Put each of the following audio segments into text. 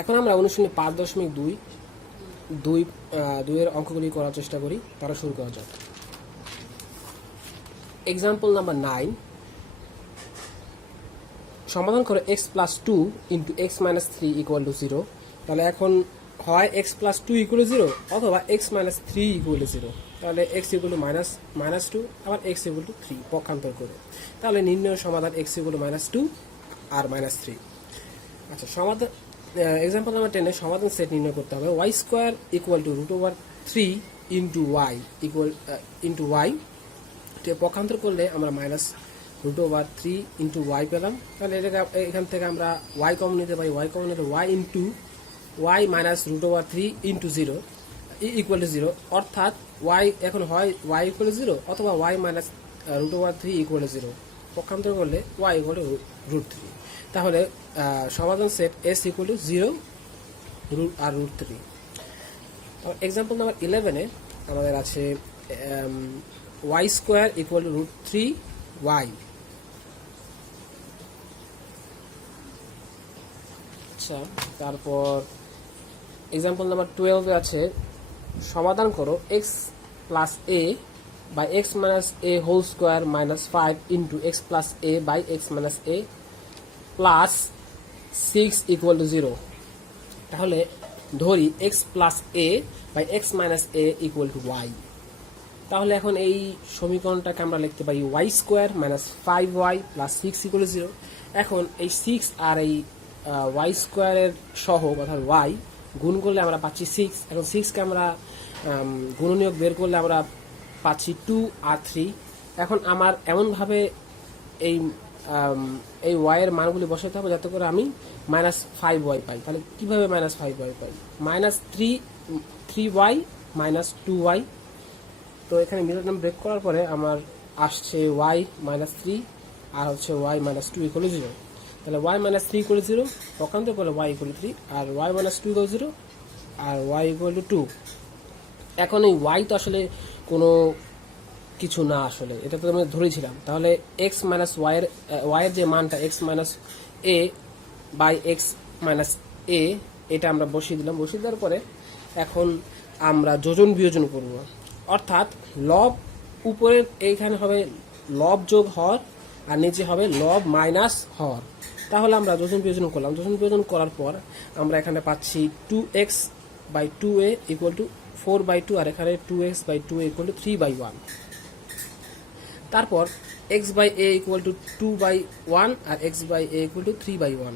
এখন আমরা অনুশীলনী 5.2 দুইয়ের অঙ্কগুলি করার চেষ্টা করি। তারা শুরু করা যাক। এক্সাম্পল নাম্বার 9, সমাধান করে x plus 2 into x minus 3 equal to 0। তাহলে এখন হয় x প্লাস 2 ইকুয়াল টু 0 অথবা x মাইনাস 3 ইকুয়াল টু 0। তাহলে x ইকুয়াল টু মাইনাস 2 আবার x ইকুয়াল টু 3 পক্ষান্তর করে। তাহলে নির্ণয় সমাধান x ইকুয়াল টু মাইনাস 2 আর মাইনাস 3। আচ্ছা, সমাধান এক্সাম্পল নাম্বার 10 এর সমাধান সেট নির্ণয় করতে হবে। y square equal to root over 3 into y into y পক্ষান্তর করলে আমরা minus root over 3 into y পেলাম। তাহলে এটাকে এখান থেকে আমরা ওয়াই কমন নিতে পারি। ওয়াই কমন নিতে y into y minus root over 3 into 0 equal to 0, অর্থাৎ ওয়াই এখন হয় ওয়াই ইকুয়াল টু 0 অথবা y minus root over 3 equal to 0 পক্ষান্তর করলে ওয়াই ইকুয়াল টু রুট 3। তাহলে সমাধান সেট এস ইকুয়াল টু 0 আর রুট 3। এক্সাম্পল নাম্বার 11-এ আমাদের আছে y square equal to root 3 y. আচ্ছা, তারপর এক্সাম্পল নাম্বার 12-এ আছে সমাধান করো x plus a by x minus a whole square minus 5 into x plus a by x minus a plus 6 equal to 0। তাহলে ধরি x plus a by x minus a equal to y. তাহলে এখন এই সমীকরণটাকে আমরা লিখতে পারি y square minus 5y plus 6 equal to 0। এখন এই 6 আর এই ওয়াই স্কোয়ারের সহ অর্থাৎ ওয়াই গুণ করলে আমরা পাচ্ছি 6। এখন 6কে আমরা গুণনীয়ক বের করলে আমরা পাচ্ছি 2 আর 3। এখন আমার এমনভাবে এই ওয়াই এর মানগুলি বসাতে হবে যাতে করে আমি মাইনাস 5y পাই। তাহলে কিভাবে মাইনাস 5y পাই? Minus 3y minus 2y। তো এখানে মিডল টার্ম ব্রেক করার পরে আমার আসছে y মাইনাস 3 আর হচ্ছে y মাইনাস 2 ইকুয়াল টু 0। তাহলে y মাইনাস 3 ইকুয়াল টু 0 পক্ষান্তর করলে y ইকুয়াল টু 3 আর y মাইনাস 2 ইকুয়াল টু 0 আর y ইকুয়াল টু 2। এখন এই y তো আসলে কোনো কিছু না, আসলে এটা তো আমরা ধরেছিলাম। তাহলে x মাইনাস y এর যে মানটা x minus a by x minus a এটা আমরা বসিয়ে দিলাম। বসিয়ে দেওয়ার পরে এখন আমরা যোজন বিয়োজন করব, অর্থাৎ লব উপরের এইখানে হবে লব যোগ হর আর নিচে হবে লব মাইনাস হর। তাহলে আমরা যোজন বিয়োজন করলাম। যোজন বিয়োজন করার পর আমরা এখানে পাচ্ছি 2x by 2a equal to 4/2 আর এখানে 2x by 2a equal to 3/1। তারপর x by a equal to 2/1 আর x by a equal to 3/1।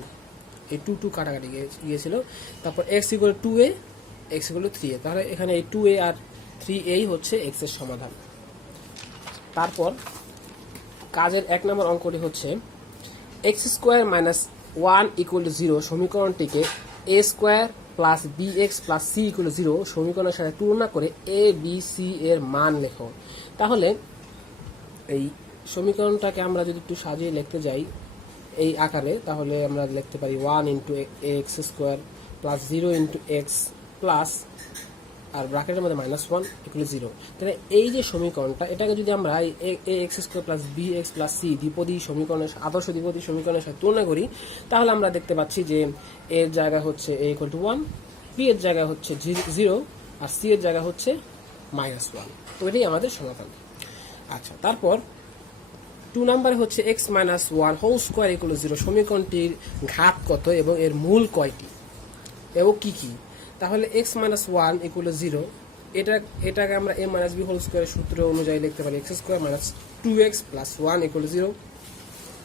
এই 2 কাটাকাটি গিয়েছিল। তারপর x equal to 2a, x equal to 3a। তাহলে এখানে এই 2a আর 3a হচ্ছে x এর সমাধান। তারপর কাজের 1 নম্বর অঙ্কটি হচ্ছে x square minus 1 equal to 0 সমীকরণটিকে a square plus bx plus c equal to 0 সমীকরণের সাথে তুলনা করে a b c এর মান লেখো। তাহলে এই সমীকরণটাকে আমরা যদি একটু সাজিয়ে লিখতে যাই এই আকারে, তাহলে আমরা লিখতে পারি 1 into x square plus 0 into x plus আর ব্র্যাকেটের মধ্যে মাইনাস 1 ইকুয়াল 0। তাহলে এই যে সমীকরণটা, এটাকে যদি আমরা a x square plus b x plus c দ্বিপদী সমীকরণের আদর্শ দ্বিপদী সমীকরণের সাথে তুলনা করি, তাহলে আমরা দেখতে পাচ্ছি যে এর জায়গা হচ্ছে এ ইকুয়াল টু 1, বি এর জায়গা হচ্ছে 0 আর সি এর জায়গা হচ্ছে মাইনাস 1। ওইটাই আমাদের সমাধান। আচ্ছা, তারপর 2 নম্বরে হচ্ছে x minus 1 whole square equal to 0 সমীকরণটির ঘাত কত এবং এর মূল কয়টি এবং কি কি। তাহলে এক্স মাইনাস 1 ইকুয়াল টু 0 এটাকে আমরা এ মাইনাস বি হোল স্কোয়ারের সূত্র অনুযায়ী লিখতে পারি x square minus 2x plus 1 equal to 0।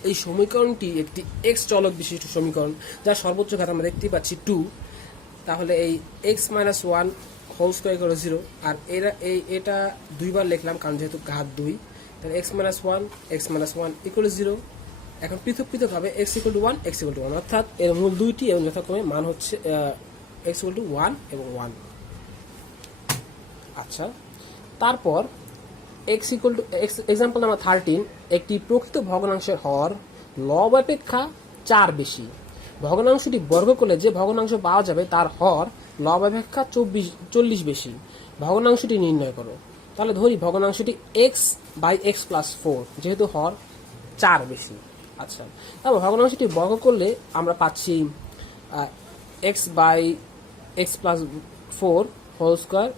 এই সমীকরণটি একটি এক্স চলক বিশিষ্ট সমীকরণ যার সর্বোচ্চ ঘাত আমরা দেখতে পাচ্ছি 2। তাহলে এই x minus 1 whole square equal to 0 আর এটা দুইবার লিখলাম কারণ যেহেতু ঘাত 2। তাহলে এক্স মাইনাস 1 ইকুয়াল টু 0। এখন পৃথক পৃথক হবে x equal to 1 x equal to 1, অর্থাৎ এর মূল দুইটি এবং যথাক্রমে মান হচ্ছে এক্স ইকুয়াল টু 1 এবং 1। আচ্ছা, তারপর x equal two example number 13, একটি প্রকৃত ভগ্নাংশের হর লব অপেক্ষা 4 বেশি। ভগ্নাংশটি বর্গ করলে যে ভগ্নাংশ পাওয়া যাবে তার হর লব অপেক্ষা 40 বেশি। ভগ্নাংশটি নির্ণয় করো। তাহলে ধরি ভগ্নাংশটি এক্স বাই এক্স প্লাস 4, যেহেতু হর 4 বেশি। আচ্ছা, তারপর ভগ্নাংশটি বর্গ করলে আমরা পাচ্ছি x by x plus 4 whole square,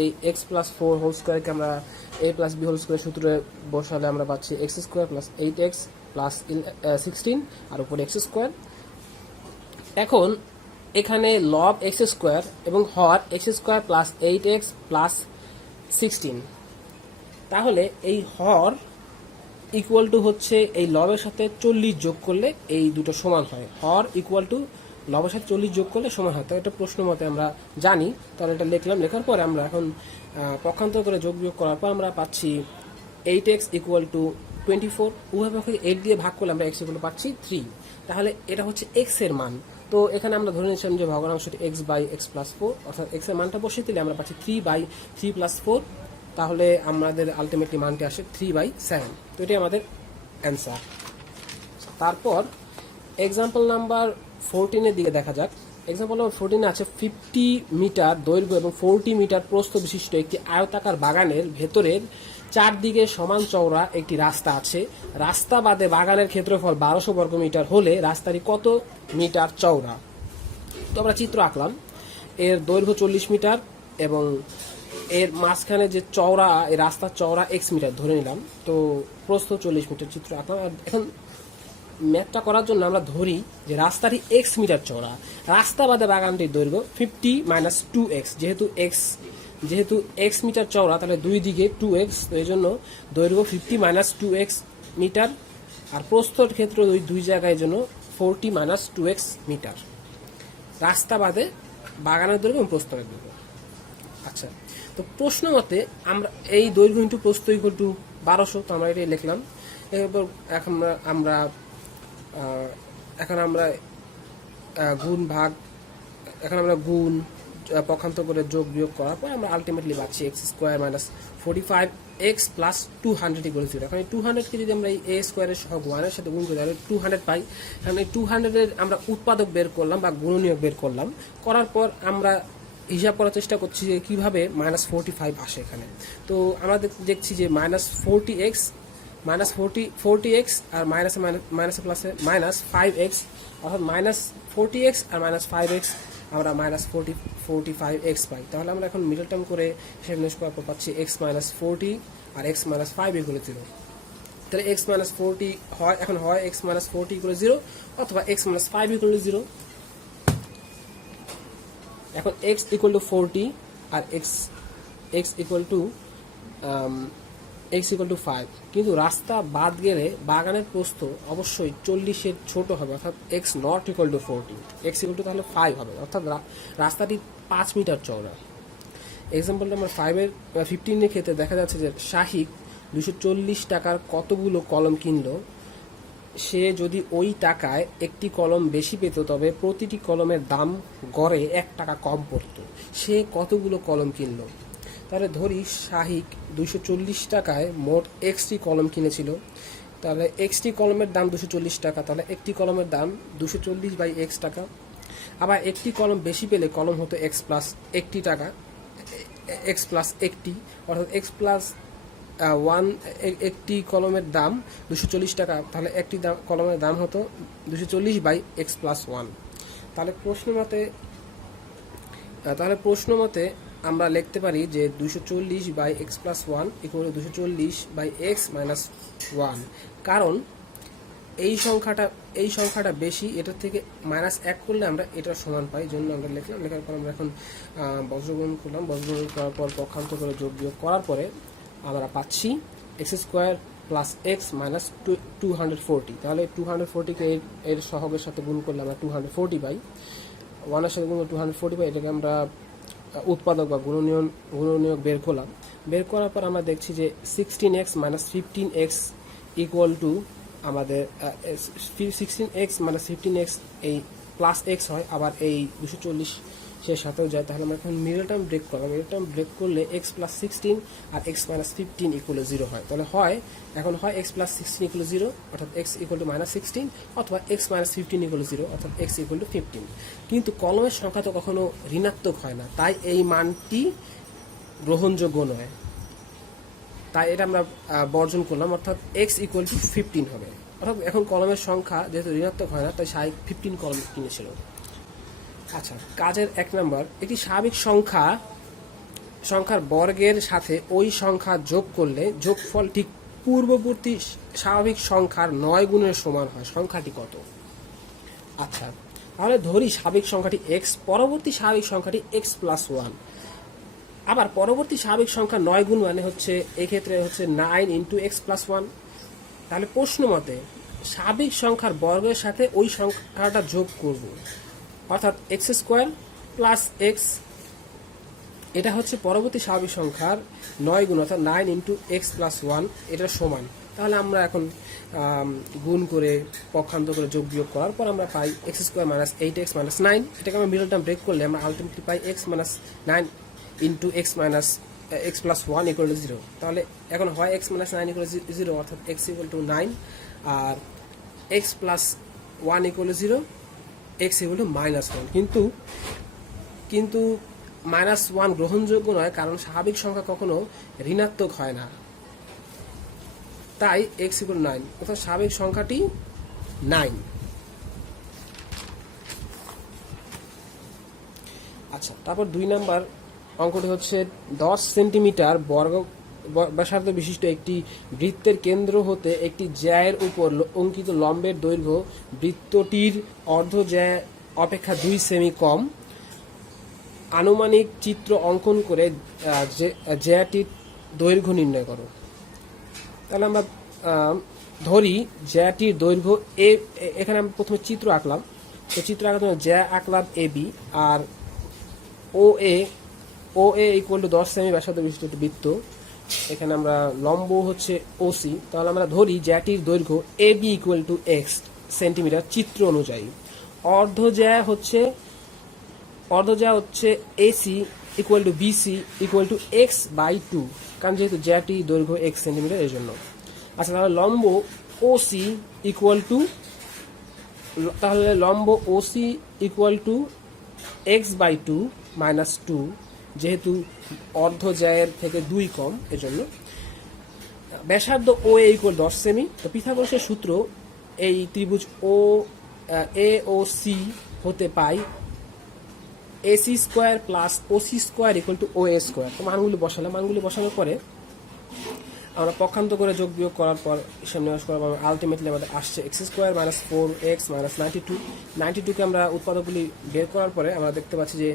এই এক্স প্লাস 4 হোল স্কোয়ারকে আমরা a plus b whole square সূত্রে বসালে আমরা পাচ্ছি x square plus 8x plus 16 আর উপরে এক্স স্কোয়ার। এখন এখানে লব এক্স স্কোয়ার এবং হর x square plus 8x plus 16, তাহলে এই হর ইকুয়াল টু হচ্ছে এই লবের সাথে 40 যোগ করলে এই দুটো সমান হয়। হর ইকুয়াল টু লবের সাথে 40 যোগ করলে সমান হয়, তো এটা প্রশ্ন মতে আমরা জানি। তাহলে এটা লিখলাম, লেখার পরে আমরা এখন পক্ষান্তর করে যোগ বিয়োগ করার পর আমরা পাচ্ছি 8x ইকুয়াল টু 24, উভয় পক্ষে 8 দিয়ে ভাগ করলে আমরা x ইকুয়াল পাচ্ছি 3। তাহলে এটা হচ্ছে x এর মান। তো এখানে আমরা ধরে নিচ্ছিলাম যে ভগ্নাংশটি x বাই এক্স প্লাস 4, অর্থাৎ x এর মানটা বসিয়ে দিলে আমরা পাচ্ছি 3 বাই 3 প্লাস 4, তাহলে আমাদের আলটিমেটলি মানটি আসে 3/7। তো এটি আমাদের অ্যান্সার। তারপর এক্সাম্পল নাম্বার 14 এর দিকে দেখা যাক। এক্সাম্পল নাম্বার 14 আছে 50 মিটার দৈর্ঘ্য এবং 40 মিটার প্রস্থ বিশিষ্ট একটি আয়তাকার বাগানের ভেতরের চারদিকে সমান চওড়া একটি রাস্তা আছে। রাস্তা বাদে বাগানের ক্ষেত্রফল 1200 বর্গমিটার হলে রাস্তাটি কত মিটার চওড়া? তো আমরা চিত্র আঁকলাম। এর দৈর্ঘ্য 40 মিটার এবং এর মাঝখানে যে চওড়া, এই রাস্তার চওড়া x মিটার ধরে নিলাম, তো প্রস্থ 40 মিটার চিত্র আঁকলাম। আর এখন ম্যাথটা করার জন্য আমরা ধরি যে রাস্তাটি x মিটার চওড়া, রাস্তা বাদে বাগানটির দৈর্ঘ্য 50 মাইনাস 2x, যেহেতু x মিটার চওড়া তাহলে দুই দিকে 2x, তো এই জন্য দৈর্ঘ্য 50 মাইনাস 2x মিটার, আর প্রস্থর ক্ষেত্রে ওই দুই জায়গায় জন্য 40 মাইনাস 2x মিটার, রাস্তা বাদে বাগানের দৈর্ঘ্য এবং প্রস্থরের দৈর্ঘ্য। আচ্ছা, তো প্রশ্ন মতে আমরা এই দৈর্ঘ্য ইন্টু প্রস্থ ইকুয়াল টু 1200, তো আমরা এটাই লিখলাম। এরপর এখন আমরা গুণ পক্ষান্তর করে যোগ বিয়োগ করার পর আমরা আলটিমেটলি পাচ্ছি x square minus 45x plus 200 equal 0। এখন এই 200কে যদি আমরা এই এ স্কোয়ারের সহ 1 এর সাথে গুণ করি তাহলে 200 পাই। এখন এই 200 এর আমরা উৎপাদক বের করলাম বা গুণনীয়ক বের করলাম, করার পর আমরা হিসাব করার চেষ্টা করছি যে কীভাবে -45 আসে এখানে। তো আমরা দেখছি যে -40x আর মাইনাসে প্লাসে -5x, অর্থাৎ -40x আর -5x আমরা -45x পাই। তাহলে আমরা এখন মিডল টার্ম করে হিসাব নিকাশ করার পর পাচ্ছি x -40 আর x -5 ইকুয়াল 0। তাহলে x -40 হয়, এখন হয় x -40 ইকুয়াল 0 অথবা x -5 ইকুয়াল 0। এখন x ইকুয়াল টু 40 আর x ইকুয়াল টু 5, কিন্তু রাস্তা বাদ গেলে বাগানের প্রস্থ অবশ্যই 40-এর ছোট হবে, অর্থাৎ x not equal to 40, x equal two তাহলে 5 হবে, অর্থাৎ রাস্তাটি 5 মিটার চওড়া। এক্সাম্পল নাম্বার 15 ক্ষেত্রে দেখা যাচ্ছে যে শাহিক 240 টাকার কতগুলো কলম কিনলো। সে যদি ওই টাকায় একটি কলম বেশি পেত তবে প্রতিটি কলমের দাম গড়ে 1 টাকা কম পড়তো। সে কতগুলো কলম কিনলো? তাহলে ধরি শাহিক 240 টাকায় মোট এক্সটি কলম কিনেছিল, তাহলে এক্সটি কলমের দাম 240 টাকা, তাহলে একটি কলমের দাম 240/x টাকা। আবার একটি কলম বেশি পেলে কলম হতো x প্লাস 1 টাকা, x প্লাস 1, অর্থাৎ x প্লাস 1, একটি কলমের দাম 240 টাকা, তাহলে একটি কলমের দাম হতো 240/x প্লাস 1। তাহলে প্রশ্ন মতে আমরা লিখতে পারি যে 240/x plus 1 equal 240/x minus 1, কারণ এই সংখ্যাটা বেশি, এটার থেকে -1 করলে আমরা এটার সমান পাই, জন্য আমরা লিখলাম। লেখার পর আমরা এখন বজ্রগ্রহণ করলাম। বজ্রগ্রহণ করার পর পক্ষান্তর করে যোগ বিয়োগ করার পরে আমরা পাচ্ছি x square plus x minus 240। তাহলে 240কে এর সহগের সাথে গুণ করলে আমরা 240 পাই, 1 এর সাথে গুণ 240 পাই। এটাকে আমরা উৎপাদক বা গুণনীয়ক বের করলাম। বের করার পর আমরা দেখছি যে 16x minus 15x equal to আমাদের 16x মাইনাস 15x এই প্লাস x হয়, আবার এই 240 সে সাথেও যায়। তাহলে আমরা এখন মিডল টার্ম ব্রেক করলাম। মিডল টার্ম ব্রেক করলে x প্লাস 16 আর x মাইনাস 15 ইকুয়াল 0 হয়। তাহলে এখন হয় x প্লাস 16 ইকুয়াল 0, অর্থাৎ x ইকুয়াল টু -16, অথবা x মাইনাস 15 ইকুয়াল 0, অর্থাৎ x ইকুয়াল টু 15। কিন্তু কলমের সংখ্যা তো কখনো ঋণাত্মক হয় না, তাই এই মানটি গ্রহণযোগ্য নয়, তাই এটা আমরা বর্জন করলাম, অর্থাৎ x ইকুয়াল টু 15 হবে। অর্থাৎ এখন কলমের সংখ্যা যেহেতু ঋণাত্মক হয় না, তাই শাহিক 15 কলম কিনেছিল। আচ্ছা, কাজের 1 নম্বর, একটি স্বাভাবিক সংখ্যার বর্গের সাথে ওই সংখ্যা যোগ করলে যোগফল ঠিক পূর্ববর্তী স্বাভাবিক সংখ্যার 9 গুণের সমান হয়, সংখ্যাটি কত? আচ্ছা, তাহলে ধরি স্বাভাবিক সংখ্যাটি x, পরবর্তী স্বাভাবিক সংখ্যাটি x প্লাস 1। আবার পরবর্তী স্বাভাবিক সংখ্যা 9 গুণ মানে হচ্ছে এক্ষেত্রে হচ্ছে 9 ইন্টু এক্স প্লাস 1। তাহলে প্রশ্ন মতে স্বাভাবিক সংখ্যার বর্গের সাথে ওই সংখ্যাটা যোগ করব, অর্থাৎ এক্স স্কোয়ার প্লাস এক্স, এটা হচ্ছে পরবর্তী স্বাভাবিক সংখ্যার 9 গুণ, অর্থাৎ 9 ইন্টু এক্স প্লাস 1, এটার সমান। তাহলে আমরা এখন গুণ করে পক্ষান্তর করে যোগ বিয়োগ করার পর আমরা পাই x square minus 8x minus 9। এটাকে আমরা মিডল টার্ম ব্রেক করলে আমরা আলটিমেটলি পাই x minus 9 into x minus x plus 1 equal to 0। তাহলে এখন হয় এক্স মাইনাস 9 ইকুয়াল টু 0, অর্থাৎ এক্স ইকুয়াল টু 9, আর x plus 1 equal to 0, x equal to minus 1। কিন্তু মাইনাস 1 গ্রহণযোগ্য নয়, কারণ স্বাভাবিক সংখ্যা কখনো ঋণাত্মক হয় না, তাই এক্স ইকুয়াল 9, অর্থাৎ স্বাভাবিক সংখ্যাটি 9। আচ্ছা, তারপর 2 নাম্বার অঙ্কটি হচ্ছে 10 সেন্টিমিটার বর্গ ব্যাসার্ধ বিশিষ্ট একটি বৃত্তের কেন্দ্র হতে একটি জ্যায়ের উপর অঙ্কিত লম্বের দৈর্ঘ্য বৃত্তটির অর্ধ জ্যা অপেক্ষা 2 সেমি কম। আনুমানিক চিত্র অঙ্কন করে জ্যাটির দৈর্ঘ্য নির্ণয় করো। তাহলে আমরা ধরি জ্যাটির দৈর্ঘ্য এ, এখানে আমরা প্রথমে চিত্র আঁকলাম। তো চিত্র আঁকার জন্য জ্যা আঁকলাম এ বি, আর ও এ ইকুয়াল টু 10 সেমি ব্যাসার্ধ বিশিষ্ট একটি বৃত্ত। এখানে আমরা লম্ব হচ্ছে ওসি। তাহলে আমরা ধরি জ্যাটির দৈর্ঘ্য A B equal to x centimetre চিত্র অনুযায়ী। অর্ধজ্যা হচ্ছে AC equal to BC equal to x by 2, কারণ যেহেতু জ্যাটির দৈর্ঘ্য এক্স সেন্টিমিটার এর জন্য। আচ্ছা, তাহলে লম্ব OC equal to x by 2 minus 2, যেহেতু অর্ধজ্যায়ের থেকে 2 কম এজন্য। ব্যাসার্ধ ও এ ইকুয়াল 10 সেমি। তো পিথাগোরাসের সূত্র এই ত্রিভুজ এ ও সি হতে পাই AC square plus OC square equal to O A square. তো মানগুলি বসানোর পরে আমরা পক্ষান্তর করে যোগ বিয়োগ করার পর সামনে আলটিমেটলি আমাদের আসছে x square minus 4x minus 92কে আমরা উৎপাদকগুলি বের করার পরে আমরা দেখতে পাচ্ছি যে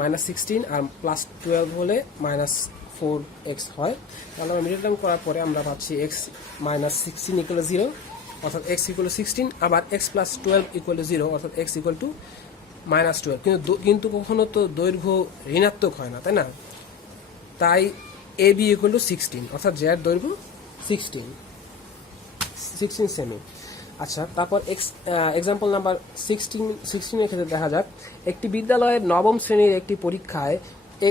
মাইনাস 16 আর প্লাস 12 হলে মাইনাস 4x হয়। তাহলে আমরা মিডল টার্ম করার পরে আমরা পাচ্ছি এক্স মাইনাস 16 ইকুয়াল টু 0, অর্থাৎ এক্স ইকুয়াল টু 16, আবার এক্স প্লাস 12 ইকুয়াল টু 0, অর্থাৎ এক্স ইকুয়াল টু মাইনাস 12। কিন্তু কখনো তো দৈর্ঘ্য ঋণাত্মক হয় না, তাই না? তাই এ বি ইকুয়াল টু 16, অর্থাৎ জ্যার দৈর্ঘ্য 16 সেমি। আচ্ছা, তারপর এক্সাম্পল নাম্বার 16 ক্ষেত্রে দেখা যাক, একটি বিদ্যালয়ের 9ম শ্রেণীর একটি পরীক্ষায়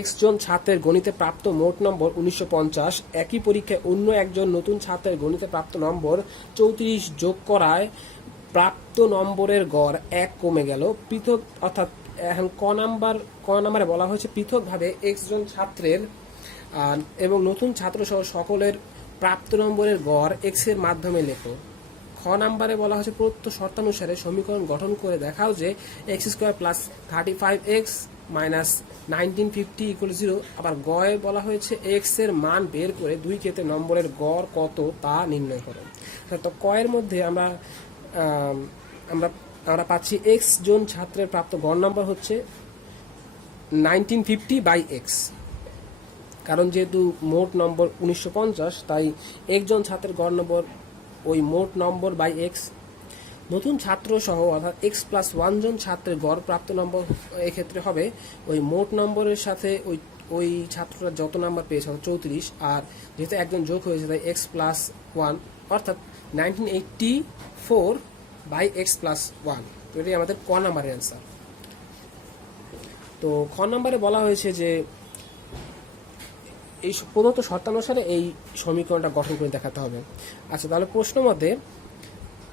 x জন ছাত্রের গণিতে প্রাপ্ত মোট নম্বর 1950। একই পরীক্ষায় অন্য একজন নতুন ছাত্রের গণিতে প্রাপ্ত নম্বর 34 যোগ করায় প্রাপ্ত নম্বরের গড় 1 কমে গেল। পৃথক, অর্থাৎ এখন ক নাম্বারে বলা হয়েছে পৃথকভাবে x জন ছাত্রের এবং নতুন ছাত্রসহ সকলের প্রাপ্ত নম্বরের গড় x এর মাধ্যমে লেখো। খ নাম্বারে বলা হয়েছে প্রদত্ত শর্তানুসারে সমীকরণ গঠন করে দেখাও যে x square plus 35x minus 1950 equal 0। আবার গয়ে বলা হয়েছে এক্স এর মান বের করে 2 ক্ষেত্রে নম্বরের গড় কত তা নির্ণয় করো। তো কয়ের মধ্যে আমরা পাচ্ছি এক্স জন ছাত্রের প্রাপ্ত গড় নম্বর হচ্ছে 1950 বাই এক্স, কারণ যেহেতু মোট নম্বর 1950, তাই একজন ছাত্রের গড় নম্বর ওই মোট নম্বর বাই এক্স। নতুন ছাত্র সহ অর্থাৎ এক্স প্লাস 1 জন ছাত্রের গড় প্রাপ্ত নম্বর এক্ষেত্রে হবে ওই মোট নম্বরের সাথে ওই ছাত্ররা যত নাম্বার পেয়েছে 34, আর যেহেতু একজন যোগ হয়েছে তাই এক্স প্লাস 1, অর্থাৎ 1984 বাই এক্স প্লাস 1। তো এটাই আমাদের ক নাম্বারের অ্যান্সার। তো খ নাম্বারে বলা হয়েছে যে এই প্রদত্ত শর্তানুসারে এই সমীকরণটা গঠন করে দেখাতে হবে। আচ্ছা, তাহলে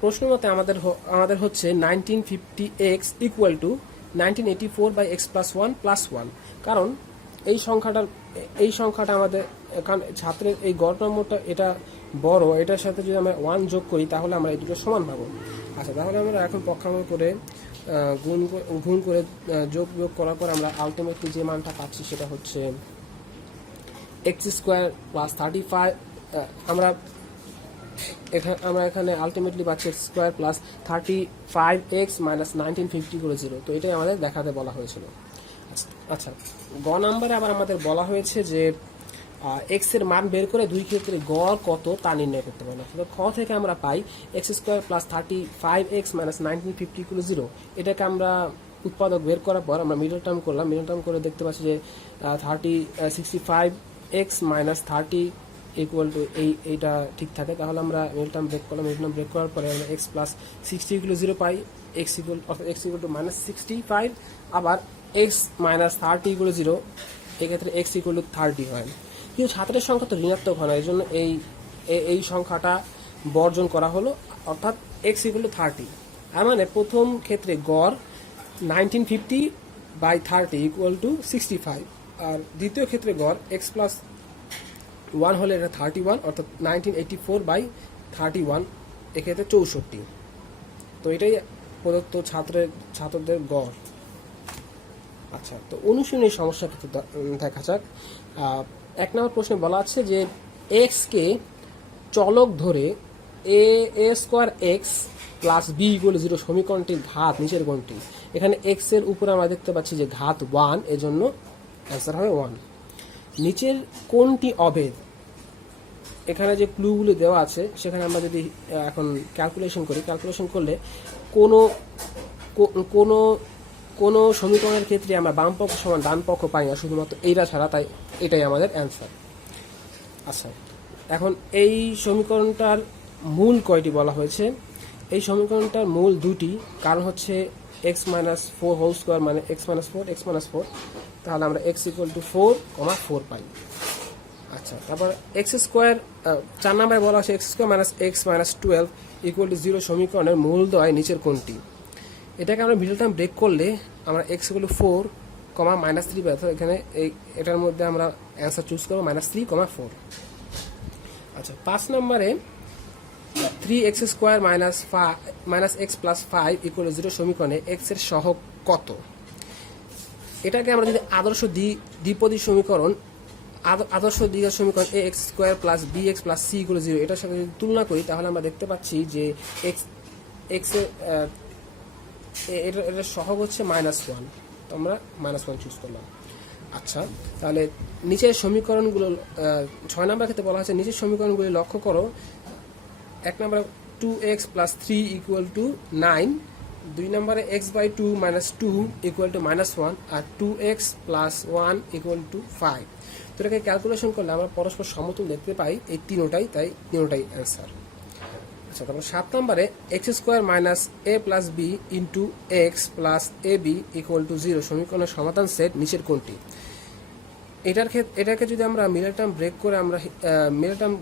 প্রশ্ন মতে আমাদের হচ্ছে 1950x equal to 1984 by x plus 1 plus 1, কারণ এই সংখ্যাটা আমাদের কারণ ছাত্রের এই গড় নম্বরটা এটা বড়, এটার সাথে যদি আমরা 1 যোগ করি তাহলে আমরা এই দুটো সমান পাবো। আচ্ছা, তাহলে আমরা এখন পক্ষান্তর করে গুণ করে যোগ বিয়োগ করার পর আমরা আলটিমেটলি যে মানটা পাচ্ছি সেটা হচ্ছে এক্স স্কোয়ার প্লাস 35। আমরা এখানে আলটিমেটলি পাচ্ছি x square plus 35x minus 1950 করে 0। তো এটাই আমাদের দেখাতে বলা হয়েছিল। আচ্ছা, গ নাম্বারে আবার আমাদের বলা হয়েছে যে এক্স এর মান বের করে দুই ক্ষেত্রে গড় কত তা নির্ণয় করতে পারলাম। খ থেকে আমরা পাই x square plus 35x minus 1950 করে 0। এটাকে আমরা উৎপাদক বের করার পর আমরা মিডল টার্ম করলাম। মিডল টার্ম করে দেখতে পাচ্ছি যে 65x মাইনাস 30 ইকুয়াল টু এইটা ঠিক থাকে। তাহলে আমরা মিডল টার্ম ব্রেক করলাম। মিডল টার্ম ব্রেক করার পরে আমরা x plus 60 equal 0 pi. X equal to minus 65, আবার এক্স মাইনাস 30 ইকুয়াল 0। এক্ষেত্রে এক্স ইকুয়াল টু 30 হয়। কিন্তু ছাত্রের সংখ্যা তো ঋণাত্মক হয় না, এই জন্য এই সংখ্যাটা বর্জন করা হলো, অর্থাৎ এক্স ইকুয়াল টু 30। তার মানে প্রথম ক্ষেত্রে গড় 1950/30 ইকুয়াল টু 65, আর দ্বিতীয় ক্ষেত্রে গড় এক্স প্লাস 1 হলে এটা 31, অর্থাৎ 1984/31, এক্ষেত্রে 64। তো এটাই প্রদত্ত ছাত্রদের গড়। আচ্ছা, তো অনুশীলনী সমস্যা কিন্তু দেখা যাক। 1 নম্বর প্রশ্নে বলা আছে যে এক্স কে চলক ধরে a square x plus b equal 0 সমীকরণটির ঘাত নিচের কোনটি। এখানে এক্স এর উপরে আমরা দেখতে পাচ্ছি যে ঘাত 1, এজন্য অ্যান্সার হবে 1। নিচের কোনটি অভেদ। এখানে যে ক্লুগুলো দেওয়া আছে সেখানে আমরা যদি এখন ক্যালকুলেশন করলে কোনো সমীকরণের ক্ষেত্রে আমরা বাম পক্ষ সমান ডান পক্ষ পাই না, শুধুমাত্র এইটা ছাড়া, তাই এটাই আমাদের অ্যান্সার। আচ্ছা, এখন এই সমীকরণটার মূল কয়টি বলা হয়েছে। এই সমীকরণটার মূল 2টি, কারণ হচ্ছে এক্স মাইনাস 4 হোল স্কোয়ার মানে এক্স মাইনাস 4, তাহলে আমরা এক্স ইকুয়াল টু 4, 4 পাই। আচ্ছা, তারপর এক্স স্কোয়ার 4 নম্বরে বলা হচ্ছে x square minus x minus 12 equal to 0 সমীকরণের মূলদ্বয় নিচের কোনটি। এটাকে আমরা মিডল টার্ম ব্রেক করলে আমরা এক্স ইকুয়াল টু 4, -3 পাই। অর্থাৎ এখানে এটার মধ্যে আমরা অ্যান্সার চুজ করবো -3, 4। আচ্ছা, 5 নম্বরে 3x square minus x plus 5 equal to 0 সমীকরণে এক্স এর সহগ কত। এটাকে আমরা যদি আদর্শ দ্বিপদী সমীকরণ a x square plus b x plus c equal 0 এটার সাথে যদি তুলনা করি, তাহলে আমরা দেখতে পাচ্ছি যে এক্স এটার সহগ হচ্ছে -1, তো আমরা -1 চুজ করলাম। আচ্ছা, তাহলে নিচের সমীকরণগুলো 6 নম্বর ক্ষেত্রে বলা হচ্ছে নিচের সমীকরণগুলি লক্ষ্য করো। 1 নম্বরে 2x প্লাস 3 ইকুয়াল টু 9, 2 নম্বরে x/2 মাইনাস 2 ইকুয়াল টু -1, আর 2x প্লাস 1 ইকুয়াল টু 5। তো এটাকে ক্যালকুলেশন করলে আমরা পরস্পর সমতুল দেখতে পাই এই তিনোটাই, তাই তিনোটাই অ্যান্সার। আচ্ছা, তারপর 7 নম্বরে x square minus a plus b into x plus a B equal to 0 সমীকরণের সমাধান সেট নিচের কোনটি। এটাকে যদি আমরা মিডল টার্ম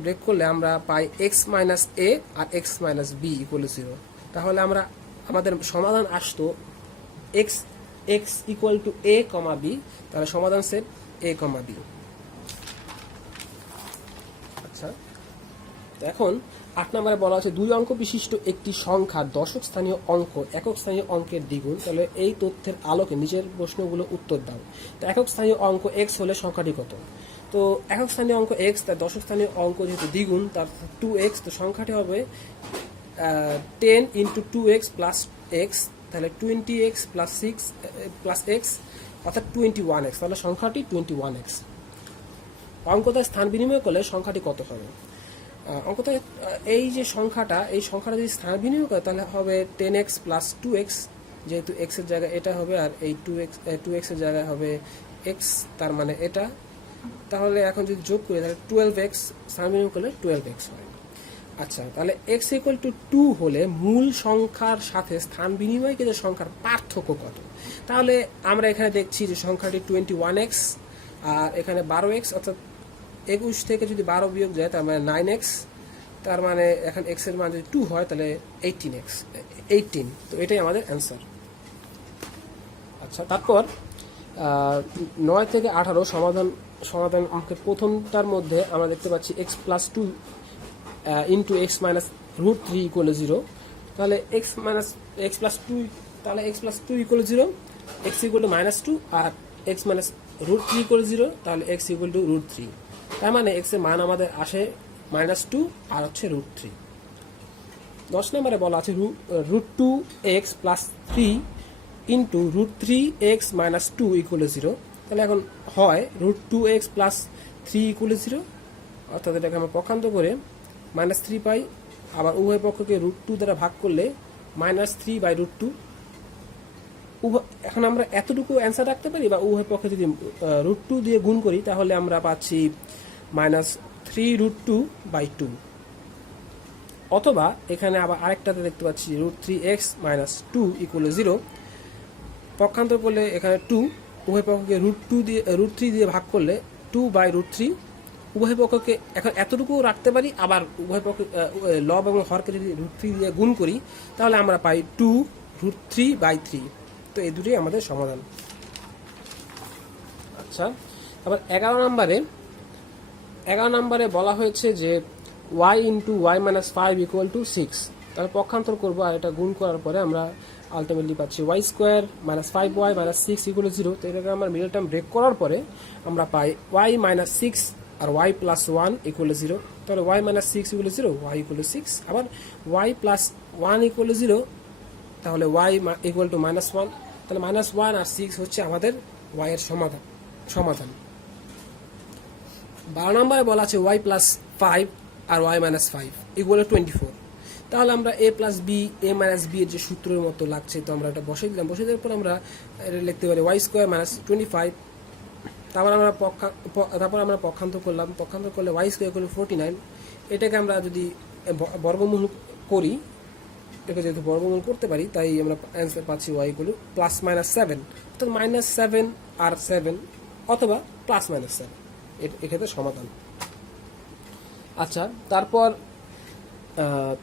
ব্রেক করলে আমরা পাই এক্স মাইনাস এ আর x minus b equal to 0। তাহলে আমাদের সমাধান আসতো x equal to a comma b, তাহলে সমাধান সেট এ কমা বি। আচ্ছা, এখন 8 নম্বরে বলা আছে 2 অঙ্ক বিশিষ্ট একটি সংখ্যা দশক স্থানীয় অঙ্ক একক স্থানীয় অঙ্কের দ্বিগুণ। তাহলে এই তথ্যের আলোকে নিচের প্রশ্নগুলো উত্তর দাও। তো একক স্থানীয় অঙ্ক x হলে সংখ্যাটি কত। তো একক স্থানীয় অঙ্ক x, তার দশক স্থানীয় অঙ্ক যেহেতু দ্বিগুণ, তার 2x, তো সংখ্যাটি হবে 10 ইন্টু 2x প্লাস x, তাহলে 20x প্লাস 6 প্লাস x, অর্থাৎ 21x। তাহলে সংখ্যাটি 21x। অঙ্কটা স্থান বিনিময় করলে সংখ্যাটি কত হবে। অঙ্কটা এই সংখ্যাটা যদি স্থান বিনিময় করে তাহলে হবে 10x প্লাস 2x, যেহেতু x এর জায়গায় এটা হবে, আর এই 2x এর জায়গায় হবে x, তার মানে এটা। তাহলে এখন যদি যোগ করি তাহলে 12x, স্থান বিনিময় করলে 12x হয়। আচ্ছা, তাহলে x ইকুয়াল টু 2 হলে মূল সংখ্যার সাথে স্থান বিনিময়কৃত সংখ্যার পার্থক্য কত। তাহলে আমরা এখানে দেখছি যে সংখ্যাটি 21x, আর এখানে 12x, অর্থাৎ 21 থেকে যদি 12 বিয়োগ যায় তার মানে 9x, তার মানে এখন x এর মান যদি 2 হয় তাহলে 18। তো এটাই আমাদের অ্যান্সার। আচ্ছা, তারপর 9 থেকে 18 সমাধান অঙ্কের প্রথমটার মধ্যে আমরা দেখতে পাচ্ছি x plus 2 into x minus √3 equal 0। তাহলে x প্লাস 2 তাহলে x plus two equal zero, x equal to minus two, আর x minus root three equal zero, তাহলে x equal to root three. তার মানে এক্স এর মান আমাদের আসে মাইনাস টু আর হচ্ছে রুট থ্রি। 10 নম্বরে বলা আছে root two x plus three into root three x minus two equal zero. তাহলে এখন হয় root two x plus three equal zero, অর্থাৎ এটাকে আমরা পক্ষান্ত করে মাইনাস থ্রি পাই, আবার উভয় পক্ষকে রুট টু দ্বারা ভাগ করলে minus three by root two. এখন আমরা এতটুকু অ্যান্সার রাখতে পারি, বা উভয় পক্ষে যদি রুট টু দিয়ে গুণ করি তাহলে আমরা পাচ্ছি minus three root two by two. অথবা এখানে আবার আরেকটাতে দেখতে পাচ্ছি root three x minus two equal zero, পক্ষান্তর করলে এখানে টু, উভয় পক্ষকে রুট থ্রি দিয়ে ভাগ করলে টু বাই রুট থ্রি। উভয় পক্ষকে এখন এতটুকু রাখতে পারি, আবার উভয় পক্ষ লব এবং হরকে যদি রুট থ্রি দিয়ে গুণ করি তাহলে আমরা পাই two root three by three. তো এই দুটোই আমাদের সমাধান। আচ্ছা, আবার 11 নম্বরে বলা হয়েছে যে y into y minus five equal to six. তাহলে পক্ষান্তর করবো, আর এটা গুণ করার পরে আমরা আলটিমেটলি পাচ্ছি y square minus five y minus six equal zero. তো এটাকে আমরা মিডল টার্ম ব্রেক করার পরে আমরা পাই ওয়াই মাইনাস সিক্স আর y plus one equal zero. তাহলে y minus six equal zero, y equal six. আবার y plus one equal zero, তাহলে y equal to minus one. তাহলে মাইনাস ওয়ান আর সিক্স হচ্ছে আমাদের ওয়াই এর সমাধান। 12 নম্বরে বলা আছে ওয়াই প্লাস ফাইভ আর ওয়াই মাইনাস ফাইভ ইকুয়াল 24। তাহলে আমরা a plus B, A minus B এর যে সূত্রের মতো লাগছে, তো আমরা এটা বসিয়ে দিলাম। বসিয়ে দেওয়ার পর আমরা এটা লিখতে পারি ওয়াই স্কোয়ার মাইনাস 25। তারপর আমরা পক্ষান্তর করলাম, পক্ষান্তর করলে ওয়াই স্কোয়ার ইকুয়াল 49। এটাকে আমরা যদি বর্গমূল করি, এটাকে যেহেতু বর্গমূল করতে পারি তাই আমরা অ্যান্সার পাচ্ছি y equal plus minus seven, অর্থাৎ মাইনাস সেভেন আর সেভেন অথবা প্লাস মাইনাস সেভেন, এক্ষেত্রে সমাধান। আচ্ছা, তারপর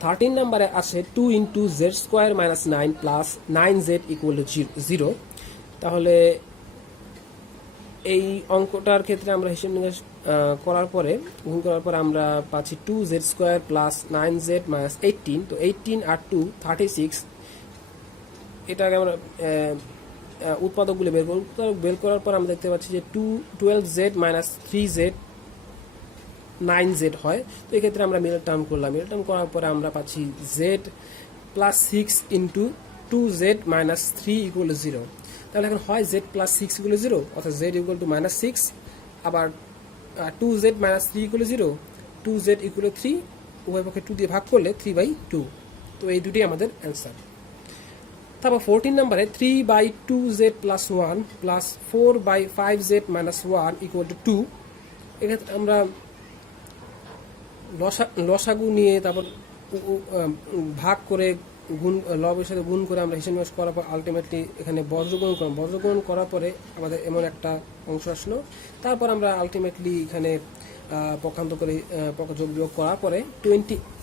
13 নম্বরে আছে two into z square minus nine plus nine z equal to zero. তাহলে এই অঙ্কটার ক্ষেত্রে আমরা হিসেব নিকাশ করার পরে, গুণ করার পরে আমরা পাচ্ছি two z square plus nine z minus 18। তো 18 আর 2 36। এটাকে আমরা উৎপাদকগুলো বের করার পর আমরা দেখতে পাচ্ছি যে 12 জেড মাইনাস 3 জেড 9 জেড হয়। তো এক্ষেত্রে আমরা মিডল টার্ম করলাম। মিডল টার্ম করার পরে আমরা পাচ্ছি z plus six into two z minus three equal to zero. তাহলে এখন হয় z plus six equal zero, অর্থাৎ z equal to minus six, আবার two z minus three equal zero, two z equal three, উভয় পক্ষে two দিয়ে ভাগ করলে থ্রি বাই টু। তো এই দুটি আমাদের অ্যান্সার। তারপর 14 নম্বরে three by two z plus one plus four by five z minus one equal to two. এক্ষেত্রে আমরা লসাগু নিয়ে তারপর ভাগ করে গুণ, লবের সাথে গুণ করে আমরা হিসেব নিকাশ করার পর আলটিমেটলি এখানে বজ্রগুণন করলাম। বজ্রগুণন করার পরে আমাদের এমন একটা অংশ আসলো। তারপর আমরা আলটিমেটলি এখানে পক্ষান্ত করে যোগ বিয়োগ করার পরে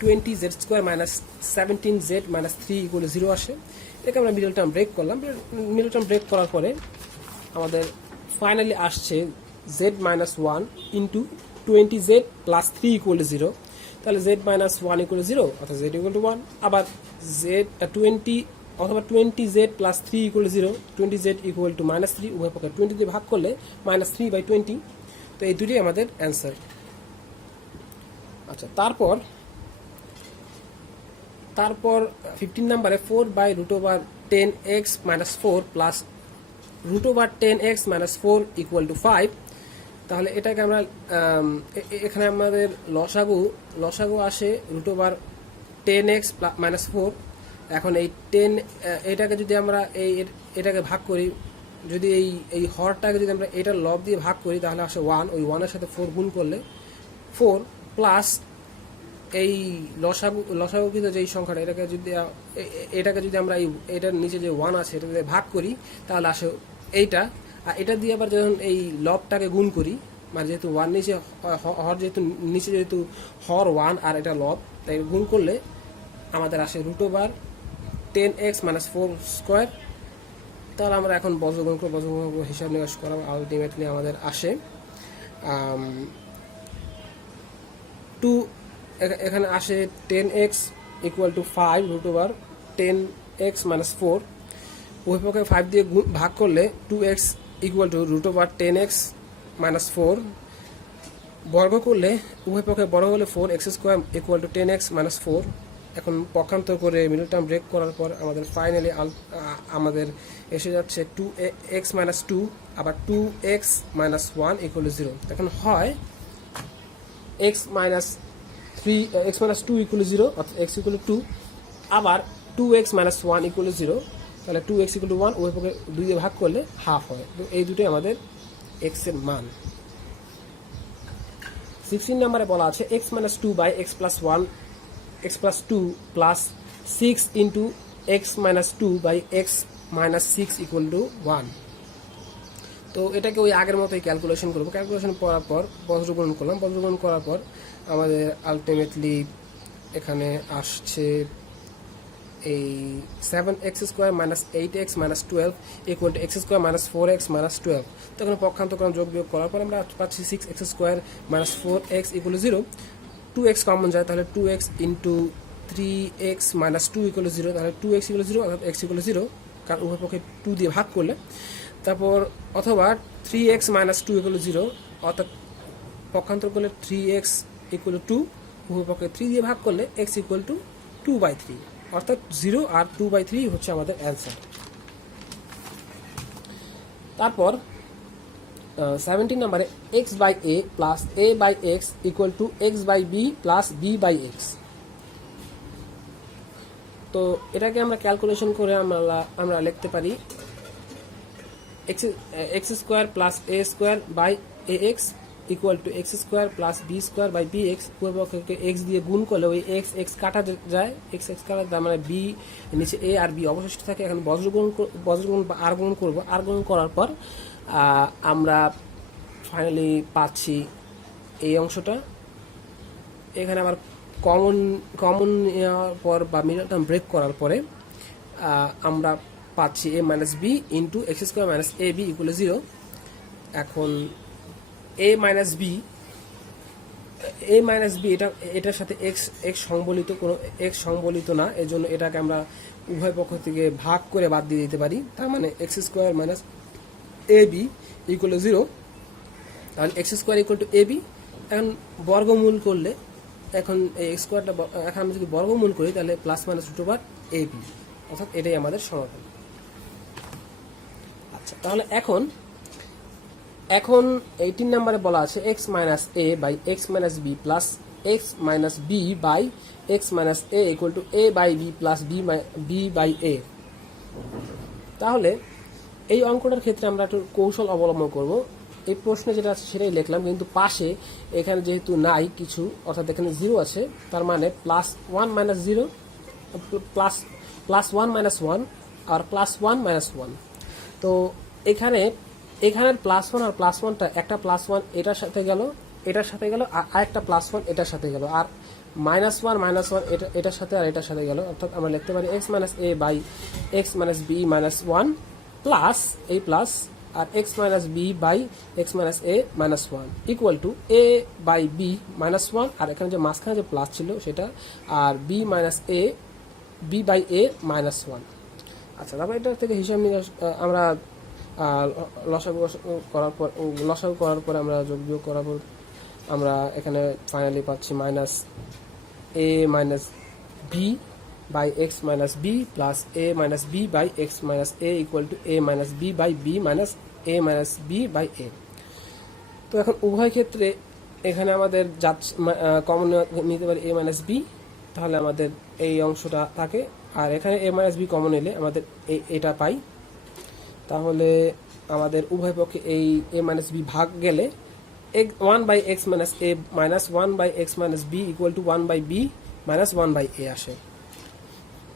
twenty z square minus 17 z minus three equal zero আসে। এটাকে আমরা মিডল টার্ম ব্রেক করলাম। মিডল টার্ম ব্রেক করার পরে আমাদের ফাইনালি আসছে z minus one into 20 z plus three equal to zero. তাহলে z minus one equal to zero, অর্থাৎ জেড ইকুয়াল টু ওয়ান। আবার জেড 20 অথবা 20 z plus three equal to zero, 20 z equal to minus three, উভয় পক্ষে 20 দিয়ে ভাগ করলে minus three by 20। তো এই দুটি আমাদের অ্যান্সার। আচ্ছা, তারপর 15 নম্বরে four by root over 10x minus four plus root over 10x minus four equal to 5। তাহলে এটাকে আমরা এখানে আমাদের লসাগু আসে root over 10x minus four. এখন এই 10 এটাকে যদি আমরা এটাকে ভাগ করি, যদি এই হরটাকে যদি আমরা এটার লব দিয়ে ভাগ করি তাহলে আসে 1। ওই 1-এর সাথে 4 গুণ করলে 4 প্লাস এই লসাগু কিন্তু যেই সংখ্যাটা, এটাকে যদি আমরা এটার নিচে যে 1 আছে এটা যদি ভাগ করি তাহলে আসে এইটা। আর এটা দিয়ে আবার যখন এই লবটাকে গুণ করি, মানে যেহেতু ওয়ান নিচে যেহেতু হর 1 আর এটা লব, তাই গুণ করলে আমাদের আসে root over 10x minus four square. তাহলে আমরা এখন বজ্রগুণ হিসাব নিকাশ করা, আলটিমেটলি আমাদের আসে এখানে আসে 10x equal to 5 root over 10x minus four উভয় পক্ষে 5 দিয়ে ভাগ করলে 2x ইকুয়াল টু √10x - 4, বর্গ করলে উভয় পক্ষে বর্গ হলে 4x² ইকুয়াল টু 10x - 4। এখন পক্ষান্তর করে মিডল টার্ম ব্রেক করার পর আমাদের ফাইনালি আমাদের এসে যাচ্ছে 2x - 2 আবার 2x - 1 ইকুয়াল টু 0। এখন হয় x - 3 x - 2 ইকুয়াল টু 0 অর্থাৎ x ইকুয়াল টু 2, আবার 2x - 1 ইকুয়াল টু 0, তাহলে 2x ইকুয়াল টু 1 উভয় পক্ষে 2 দিয়ে ভাগ করলে হাফ হয়। তো এই দুটোই আমাদের x এর মান। 16 নম্বরে বলা আছে x - 2 by x plus 1 x plus 2 plus 6 into x - 2 by x - 6 equal to 1। তো এটাকে ওই আগের মতোই ক্যালকুলেশন করবো। ক্যালকুলেশন করার পর বজ্রগুণন করলাম। বজ্রগুণন করার পর আমাদের আলটিমেটলি এখানে আসছে এই 7x² - 8x - 12 equal to x² - 4x - 12। তখন পক্ষান্তরকরণ যোগ বিয়োগ করার পর আমরা পাচ্ছি 6x² - 4x equal to 0। 2x common যায়, তাহলে 2x into 3x - 2 equal to 0, তাহলে 2x ইকুয়াল টু 0 অর্থাৎ x ইকুয়াল টু 0, কারণ উভয় পক্ষে 2 দিয়ে ভাগ করলে। তারপর অথবা 3x - 2 ইকুয়াল টু 0, অর্থাৎ পক্ষান্তর করলে 3x ইকুয়াল টু 2, উভয় পক্ষে 3 দিয়ে ভাগ করলে x ইকুয়াল টু 2/3, অর্থাৎ 0 আর 2/3 হচ্ছে আমাদের অ্যান্সার। তারপর 17 নম্বরে x by a plus a by x equal to x by b plus b by x। তো এটাকে আমরা ক্যালকুলেশন করে আমরা লিখতে পারি x² plus a² by ax equal to x² plus b² by bx। উভয় পক্ষকে x দিয়ে গুণ করলে ওই x কাটা যায়, x কাটা যায়, মানে b নিচে a আর b অবশিষ্ট থাকে। এখন বজ্রগুণ বা আর গুণ করবো। আর গুণ করার পর আমরা ফাইনালি পাচ্ছি এই অংশটা। এখানে আবার কমন নেওয়ার পর বা মিডল টার্ম ব্রেক করার পরে আমরা পাচ্ছি a minus b into x² minus a B equal to 0। এখন a মাইনাস বি এটার সাথে x সংবলিত, কোনো x সংবলিত না, এজন্য এটাকে আমরা উভয় পক্ষ থেকে ভাগ করে বাদ দিয়ে দিতে পারি। তার মানে x² minus a B equal to 0, তাহলে x² equal to A B. এখন বর্গমূল করলে, এখন এই x²টা এখন আমরা যদি বর্গমূল করি তাহলে প্লাস মাইনাস √a b, অর্থাৎ এটাই আমাদের সমাধান। আচ্ছা, তাহলে এখন 18 নম্বরে বলা আছে x minus a by x minus b plus x minus b by x minus a equal to a by b plus b by a। তাহলে এই অঙ্কটার ক্ষেত্রে আমরা একটু কৌশল অবলম্বন করব। এই প্রশ্নে যেটা আছে সেটাই লিখলাম, কিন্তু পাশে এখানে যেহেতু নাই কিছু, অর্থাৎ এখানে 0 আছে, তার মানে +1 - 0 +1 - 1 আর +1 - 1। তো এখানের +1 আর +1টা, একটা +1 এটার সাথে গেল, আর আরেকটা +1 এটার সাথে গেল, আর -1 - 1 এটার সাথে আর এটার সাথে গেল। অর্থাৎ আমরা লিখতে পারি x minus a by x minus b minus 1 plus এই প্লাস আর x minus b by x minus a minus 1 equal to a by b minus 1, আর এখানে যে মাঝখানে যে প্লাস ছিল সেটা, আর b minus a b by a minus 1। আচ্ছা, তারপর এটা থেকে হিসাব নিকাশ আমরা লসাগু করার পর আমরা যোগ বিয়োগ করার পর আমরা এখানে ফাইনালি পাচ্ছি minus a minus b by x minus b plus a minus b by x minus a equal to a minus b by b minus a minus b by a। তো এখন উভয় ক্ষেত্রে এখানে আমাদের কমন নিতে পারি a minus b, তাহলে আমাদের এই অংশটা থাকে, আর এখানে a মাইনাস b কমন এলে আমাদের এটা পাই। তাহলে আমাদের উভয় পক্ষে এই a মাইনাস b ভাগ গেলে 1 by x minus a minus 1 by x minus b equal to 1 by b minus 1 by a আসে।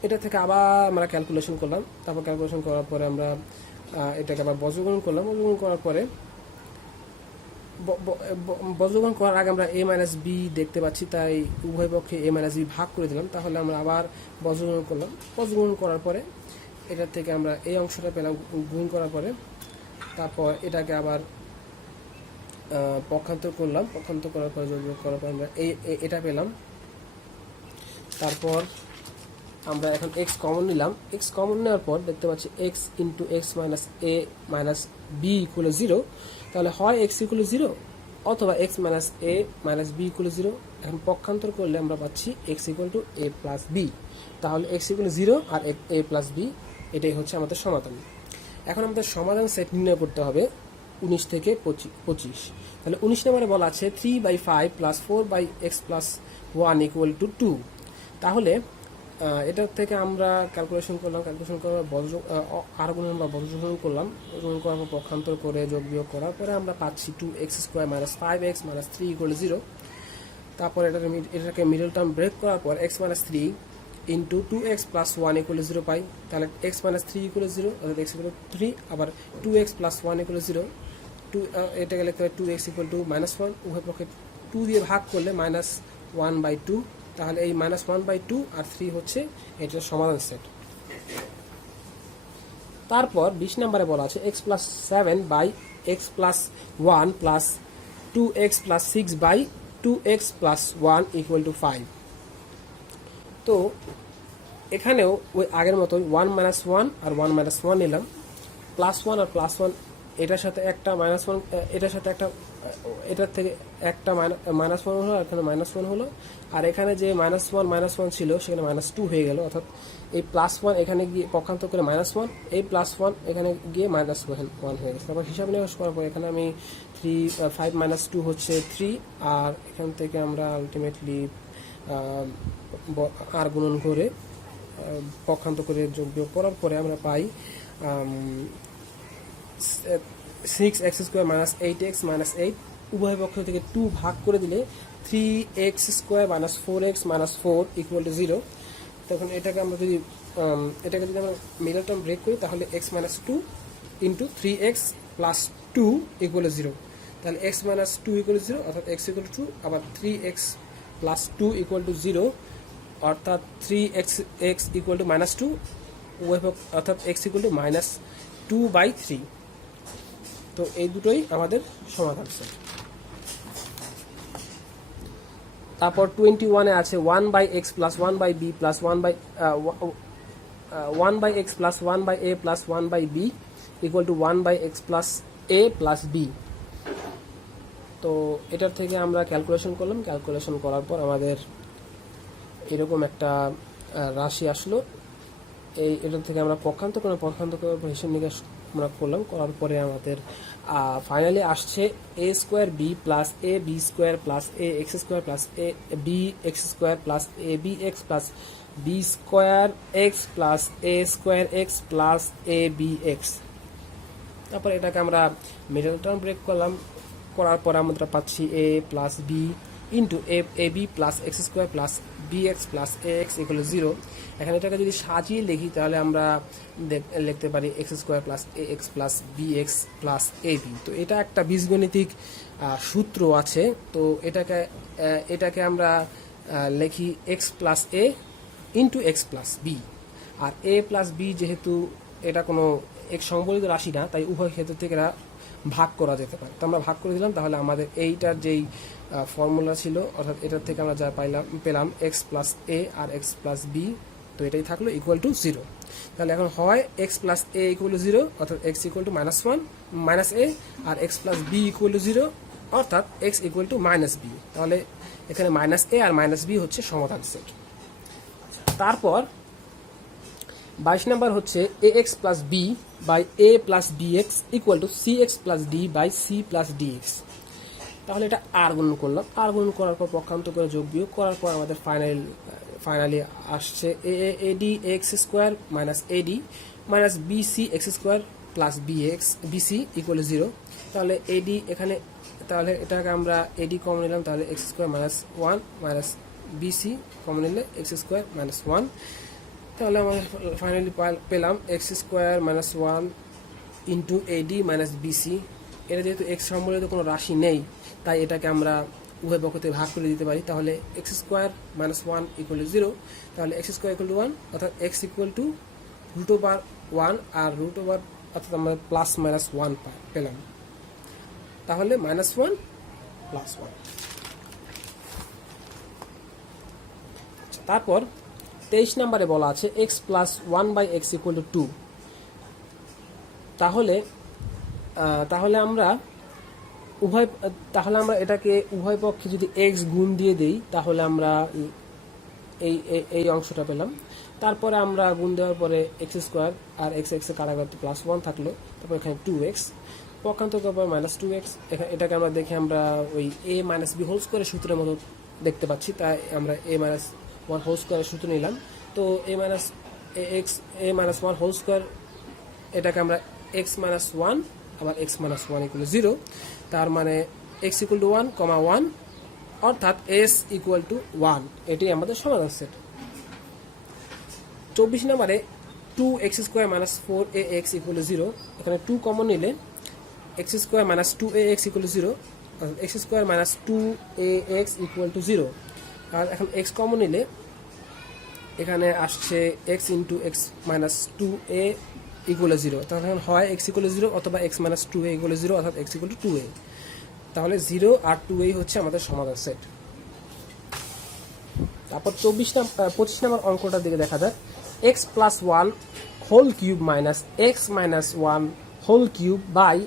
এটা থেকে আবার আমরা ক্যালকুলেশন করলাম। তারপর ক্যালকুলেশন করার পরে আমরা এটাকে আবার বজ্রগুণন করলাম। বজ্রগুণন করার পরে বজ্রগুণন করার আগে আমরা a মাইনাস b দেখতে পাচ্ছি, তাই উভয় পক্ষে a মাইনাস b ভাগ করে দিলাম। তাহলে আমরা আবার বজ্রগুণন করলাম। বজ্রগুণন করার পরে এটার থেকে আমরা এই অংশটা পেলাম গুণ করার পরে। তারপর এটাকে আবার পক্ষান্তর করলাম। পক্ষান্তর করার পরে যোগ বিয়োগ করার পর আমরা এটা পেলাম। তারপর আমরা এখন এক্স কমন নিলাম। এক্স কমন নেওয়ার পর দেখতে পাচ্ছি x into x minus a minus b equal 0। তাহলে হয় এক্স ইকুয়াল 0 অথবা x minus a minus b equal 0। এখন পক্ষান্তর করলে আমরা পাচ্ছি x equal to a plus b. তাহলে এক্স ইকুয়াল 0 আর এ প্লাস বি, এটাই হচ্ছে আমাদের সমাধান। এখন আমাদের সমাধান সেট নির্ণয় করতে হবে 19 থেকে 25। তাহলে 19 নম্বরে বলা আছে 3/5 plus 4/x plus 1 equal to 2। তাহলে এটার থেকে আমরা ক্যালকুলেশন করলাম, ক্যালকুলেশন করার আর গুণ আমরা বর্গমূল করলাম, গুণ করার পর পক্ষান্তর করে যোগ বিয়োগ করার পরে আমরা পাচ্ছি 2x² minus 5x minus 3 equal 0। তারপর এটাকে মিডল টার্ম ব্রেক করার পর x minus 3 into 2x plus 1 equal 0 পাই। তাহলে x মাইনাস 3 ইকুয়াল 0 অর্থাৎ x ইকুয়াল 3, আবার 2x প্লাস 1 ইকুয়াল 0। এটাকে লিখতে হবে 2x ইকুয়াল টু মাইনাস 1, উভয় পক্ষে 2 দিয়ে ভাগ করলে মাইনাস 1/2। তাহলে এই মাইনাস 1/2 আর 3 হচ্ছে এটার সমাধান সেট। তারপর 20 নম্বরে বলা আছে x plus 7/x plus 1 plus 2x plus 6/2x plus 1 equal to 5। তো এখানেও ওই আগের মতোই 1 মাইনাস 1 আর 1 মাইনাস 1 নিলাম, প্লাস 1 আর প্লাস 1 এটার সাথে একটা মাইনাস 1, এটার সাথে একটা, এটার থেকে একটা মাইনাস 1 হলো, এখানে মাইনাস 1 হলো, আর এখানে যে মাইনাস 1 ছিল সেখানে মাইনাস 2 হয়ে গেল। অর্থাৎ এই প্লাস 1 এখানে গিয়ে পক্ষান্তর করে মাইনাস 1, এই প্লাস 1 এখানে গিয়ে মাইনাস 1 হয়ে গেছে। তারপর হিসাব নিকাশ করার পর এখানে আমি 5 মাইনাস 2 হচ্ছে 3, আর এখান থেকে আমরা আলটিমেটলি আর গুণন করে পক্ষান্তর করে যোগ বিয়োগ করার পরে আমরা পাই 6x² মাইনাস 8x মাইনাস 8, উভয় পক্ষ থেকে 2 ভাগ করে দিলে 3x² minus 4x minus 4 equal to 0। তখন এটাকে আমরা যদি আমরা মিডল টার্ম ব্রেক করি তাহলে x minus 2 into 3x plus 2 equal 0। তাহলে x মাইনাস 2 ইকুয়াল 0 অর্থাৎ x ইকুয়াল টু 2, আবার 3x প্লাস 2 ইকুয়াল টু 0 অর্থাৎ 3x ইকুয়াল টু মাইনাস 2, অর্থাৎ x ইকুয়াল টু মাইনাস 2/3। তো এই দুটোই আমাদের সমাধান সেট। তারপর 21-এ আছে 1/x plus 1/b plus 1/x plus 1/a plus 1/b equal to 1/x plus a plus b। তো এটার থেকে আমরা ক্যালকুলেশন করলাম, ক্যালকুলেশন করার পর আমাদের এরকম একটা রাশি আসলো। এটার থেকে আমরা পক্ষান্তর করার পর হিসাব নিকাশ আমরা করলাম, করার পরে আমাদের ফাইনালি আসছে a² b plus ab² plus ax² plus bx² plus abx plus b² x plus a² x plus abx। তারপর এটাকে আমরা মিডল টার্ম ব্রেক করলাম, করার পর আমরা পাচ্ছি a plus b into ab plus x² plus bx plus ax equal 0। এখানে এটাকে যদি সাজিয়ে লিখি তাহলে আমরা লিখতে পারি x² plus ax plus bx plus ab। তো এটা একটা বীজগণিতিক সূত্র আছে। তো এটাকে আমরা লিখি x plus a into x plus b। আর a প্লাস b যেহেতু এটা কোনো এক সংবলিত রাশি না, তাই উভয় ক্ষেত্র থেকে এরা ভাগ করা যেতে পারে। তো আমরা ভাগ করে দিলাম, তাহলে আমাদের এইটার যেই ফর্মুলা ছিল অর্থাৎ এটার থেকে আমরা যা পেলাম x প্লাস a আর x প্লাস b, তো এটাই থাকলো ইকুয়াল টু 0। তাহলে এখন হয় x plus a equal to 0 অর্থাৎ x equal to -1 minus a, আর x plus b equal to 0 অর্থাৎ x equal to minus b। তাহলে এখানে মাইনাস a আর মাইনাস b হচ্ছে সমাধান সেট। তারপর 22 নম্বর হচ্ছে ax plus b by a plus bx equal to cx plus d by c plus dx। তাহলে এটা আর গুণ করলাম, আর গুণ করার পর পক্ষান্তর করে যোগ বিয়োগ করার পর আমাদের ফাইনালি আসছে adx² minus ad minus bcx² plus bc equal to 0। তাহলে ad এখানে, তাহলে এটাকে আমরা ad কমন নিলাম, তাহলে x² minus 1 minus bc common নিলে x² মাইনাস 1। তাহলে আমরা ফাইনালি পেলাম x² minus 1 into ad minus bc। এটা যেহেতু x সম্বলিত কোনো রাশি নেই তাই এটাকে আমরা উভয় পক্ষ থেকে ভাগ করে দিতে পারি। তাহলে x² মাইনাস 1 ইকুয়াল টু 0, তাহলে x² ইকুয়াল টু 1 অর্থাৎ x ইকুয়াল টু √1 আর √, অর্থাৎ আমরা প্লাস মাইনাস 1 পেলাম। তাহলে -1 +1। তারপর 23 নম্বরে বলা আছে x plus one by x equal to 2। তাহলে আমরা এটাকে উভয় পক্ষে যদি এক্স গুণ দিয়ে দেই তাহলে আমরা এই অংশটা পেলাম। তারপরে আমরা গুণ দেওয়ার পরে এক্স স্কোয়ার আর এক্স এক্স এর কাটাকাটি প্লাস 1 থাকলো, তারপর এখানে 2x পক্ষান্তর করার পর মাইনাস 2x। এটাকে আমরা দেখে আমরা ওই a মাইনাস বি হোল স্কোয়ারের সূত্রের মতো দেখতে পাচ্ছি, তাই আমরা a মাইনাস 1 হোল স্কোয়ারের সূত্র নিলাম। তো a মাইনাস 1 হোল স্কোয়ার, এটাকে আমরা x মাইনাস 1 আবার x মাইনাস 1 ইকুয়াল 0, তার মানে x ইকুয়াল টু 1, 1 অর্থাৎ s ইকুয়াল টু 1। এটি আমাদের সমাধান সেট। 24 নম্বরে 2x square minus 4ax equal 0, এখানে 2 কমন নিলে x square minus 2ax equal 0, x square minus 2ax equal to 0। আর এখন x কমন নিলে এখানে আসছে x into x minus 2a equal 0, তাহলে হয় x ইকুয়াল 0 অথবা x মাইনাস 2a ইকুয়াল 0 অর্থাৎ x ইকুয়াল টু 2a। তাহলে 0 আর 2a হচ্ছে আমাদের সমাধান সেট। তারপর 25 নম্বর অঙ্কটার দিকে দেখা যাক। x plus 1 whole cube minus x minus 1 whole cube by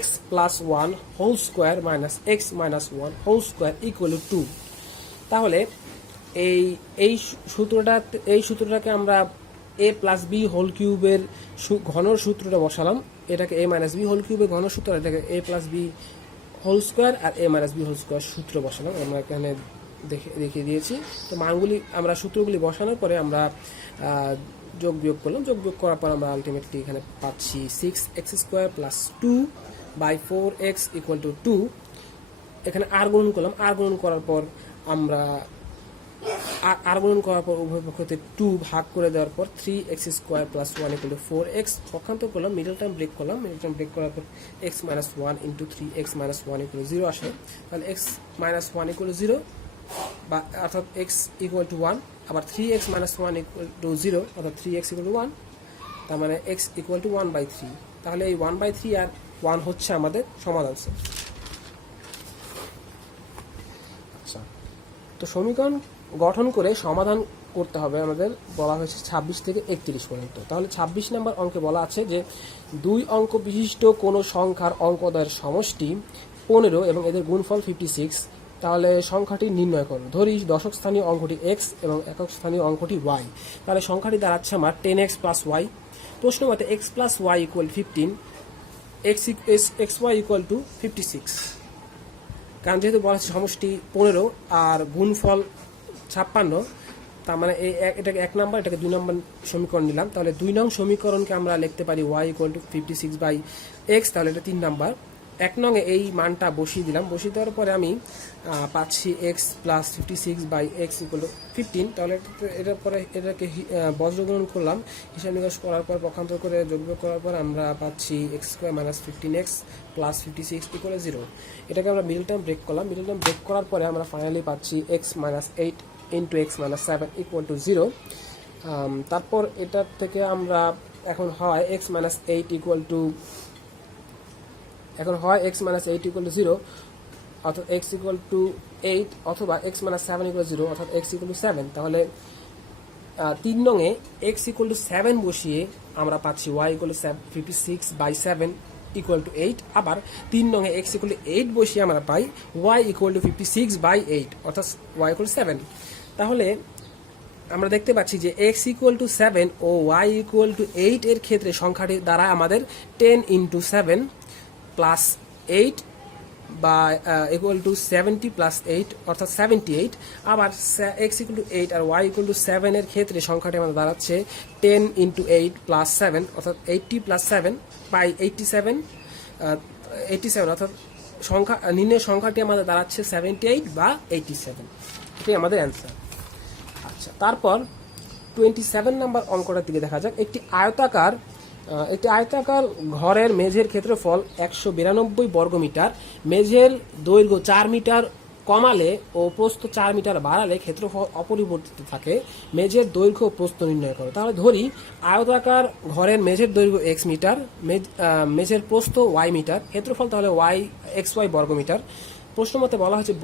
x plus 1 whole square minus x minus 1 whole square equal to 2। তাহলে এই সূত্রটাকে আমরা a প্লাস বি হোল কিউবের ঘনর সূত্রটা বসালাম, এটাকে a মাইনাস বি হোল কিউবের ঘন সূত্র, এটাকে a plus b whole square আর a minus b whole square সূত্র বসালাম। আমরা এখানে দেখিয়ে দিয়েছি। তো মানগুলি আমরা সূত্রগুলি বসানোর পরে আমরা যোগ বিয়োগ করলাম। যোগ বিয়োগ করার পর আমরা আলটিমেটলি এখানে পাচ্ছি 6x square plus 2 by 4x equal to 2। এখানে আর গুণন করলাম। আর গুণন করার পর উভয় পক্ষতে 2 ভাগ করে দেওয়ার পর 3x square plus 1 equal two 4x পক্ষান্তর করলাম। মিডল টার্ম ব্রেক করলাম। মিডল টার্ম ব্রেক করার পর x minus 1 into 3x minus 1 equal to 0 আসে। তাহলে x মাইনাস 1 ইকুয়াল টু 0 বা অর্থাৎ x ইকুয়াল টু 1, আবার 3x মাইনাস 1 ইকুয়াল টু 0 অর্থাৎ 3x ইকুয়াল টু 1, তার মানে x ইকুয়াল টু 1/3। তাহলে এই 1/3 আর 1 হচ্ছে আমাদের সমাধান সেট। আচ্ছা, তো সমীকরণ গঠন করে সমাধান করতে হবে আমাদের, বলা হয়েছে 26 থেকে 31 পর্যন্ত। তাহলে 26 নম্বর অঙ্কে বলা আছে যে 2 অঙ্ক বিশিষ্ট কোনো সংখ্যার অঙ্কদ্বয়ের সমষ্টি 15 এবং এদের গুণফল 56। তাহলে সংখ্যাটি নির্ণয় করো। ধরি দশক স্থানীয় অঙ্কটি x এবং একক স্থানীয় অঙ্কটি y। তাহলে সংখ্যাটি দাঁড়াচ্ছে আমার 10x প্লাস y। প্রশ্ন মতে x plus y equal 15, xy equal to 56। কারণ যেহেতু বলা হচ্ছে সমষ্টি 15 আর গুণফল 56, তার মানে এটাকে 1 নম্বর, এটাকে 2 নম্বর সমীকরণ নিলাম। তাহলে 2 নং সমীকরণকে আমরা লিখতে পারি y equal to 56 by x। তাহলে এটা 3 নম্বর। 1 নংয়ে এই মানটা বসিয়ে দিলাম। বসিয়ে দেওয়ার পরে আমি পাচ্ছি x plus 56 by x equal to 15। তাহলে এটার পরে এটাকে বজ্রগুণন করলাম। হিসাব নিকাশ করার পর পক্ষান্তর করে যোগ বিয়োগ করার পর আমরা পাচ্ছি x square minus 15x plus 56 equal 0। এটাকে আমরা মিডল টার্ম ব্রেক করলাম। মিডল টার্ম ব্রেক করার পরে আমরা ফাইনালি পাচ্ছি x minus 8 into x minus 7 equal to 0। তারপর এটার থেকে আমরা এখন হয় x minus 8 equal to x equal to 0 অর্থাৎ x ইকুয়াল টু 8 অথবা x মাইনাস 7 ইকুয়াল 0 অর্থাৎ x ইকুয়াল টু 7। তাহলে 3 নংয়ে x ইকুয়াল টু 7 বসিয়ে আমরা পাচ্ছি y equal to 56 by 7 equal to 8। আবার 3 নংয়ে x ইকুয়াল টু 8 বসিয়ে আমরা পাই y ইকুয়াল টু 56 বাই 8 অর্থাৎ y ইকুয়াল টু 7। তাহলে আমরা দেখতে পাচ্ছি যে x ইকুয়াল টু 7 ও y ইকুয়াল টু 8 এর ক্ষেত্রে সংখ্যাটি দ্বারা আমাদের 10 ইন্টু 7 প্লাস 8 বা ইকুয়াল টু 70 প্লাস 8 অর্থাৎ 78। আবার x ইকুয়াল টু 8 আর y ইকুয়াল টু 7 এর ক্ষেত্রে সংখ্যাটি আমাদের দাঁড়াচ্ছে 10 ইন্টু 8 প্লাস 7 অর্থাৎ 80 প্লাস 7 বাই 87 অর্থাৎ নির্ণয় সংখ্যাটি আমাদের দাঁড়াচ্ছে 78 বা 87। এটাই আমাদের অ্যান্সার। আচ্ছা, তারপর 27 নম্বর অঙ্কটার দিকে দেখা যাক। একটি আয়তাকার ঘরের মেঝের ক্ষেত্রফল 192 বর্গমিটার। মেঝের দৈর্ঘ্য 4 মিটার কমালে ও প্রস্থ 4 মিটার বাড়ালে ক্ষেত্রফল অপরিবর্তিত থাকে। মেঝের দৈর্ঘ্য ও প্রস্থ নির্ণয় করো। তাহলে ধরি আয়তাকার ঘরের মেঝের দৈর্ঘ্য x মিটার, মেঝের প্রস্থ y মিটার, ক্ষেত্রফল তাহলে xy বর্গমিটার। প্রশ্ন মতে বলা হয়েছে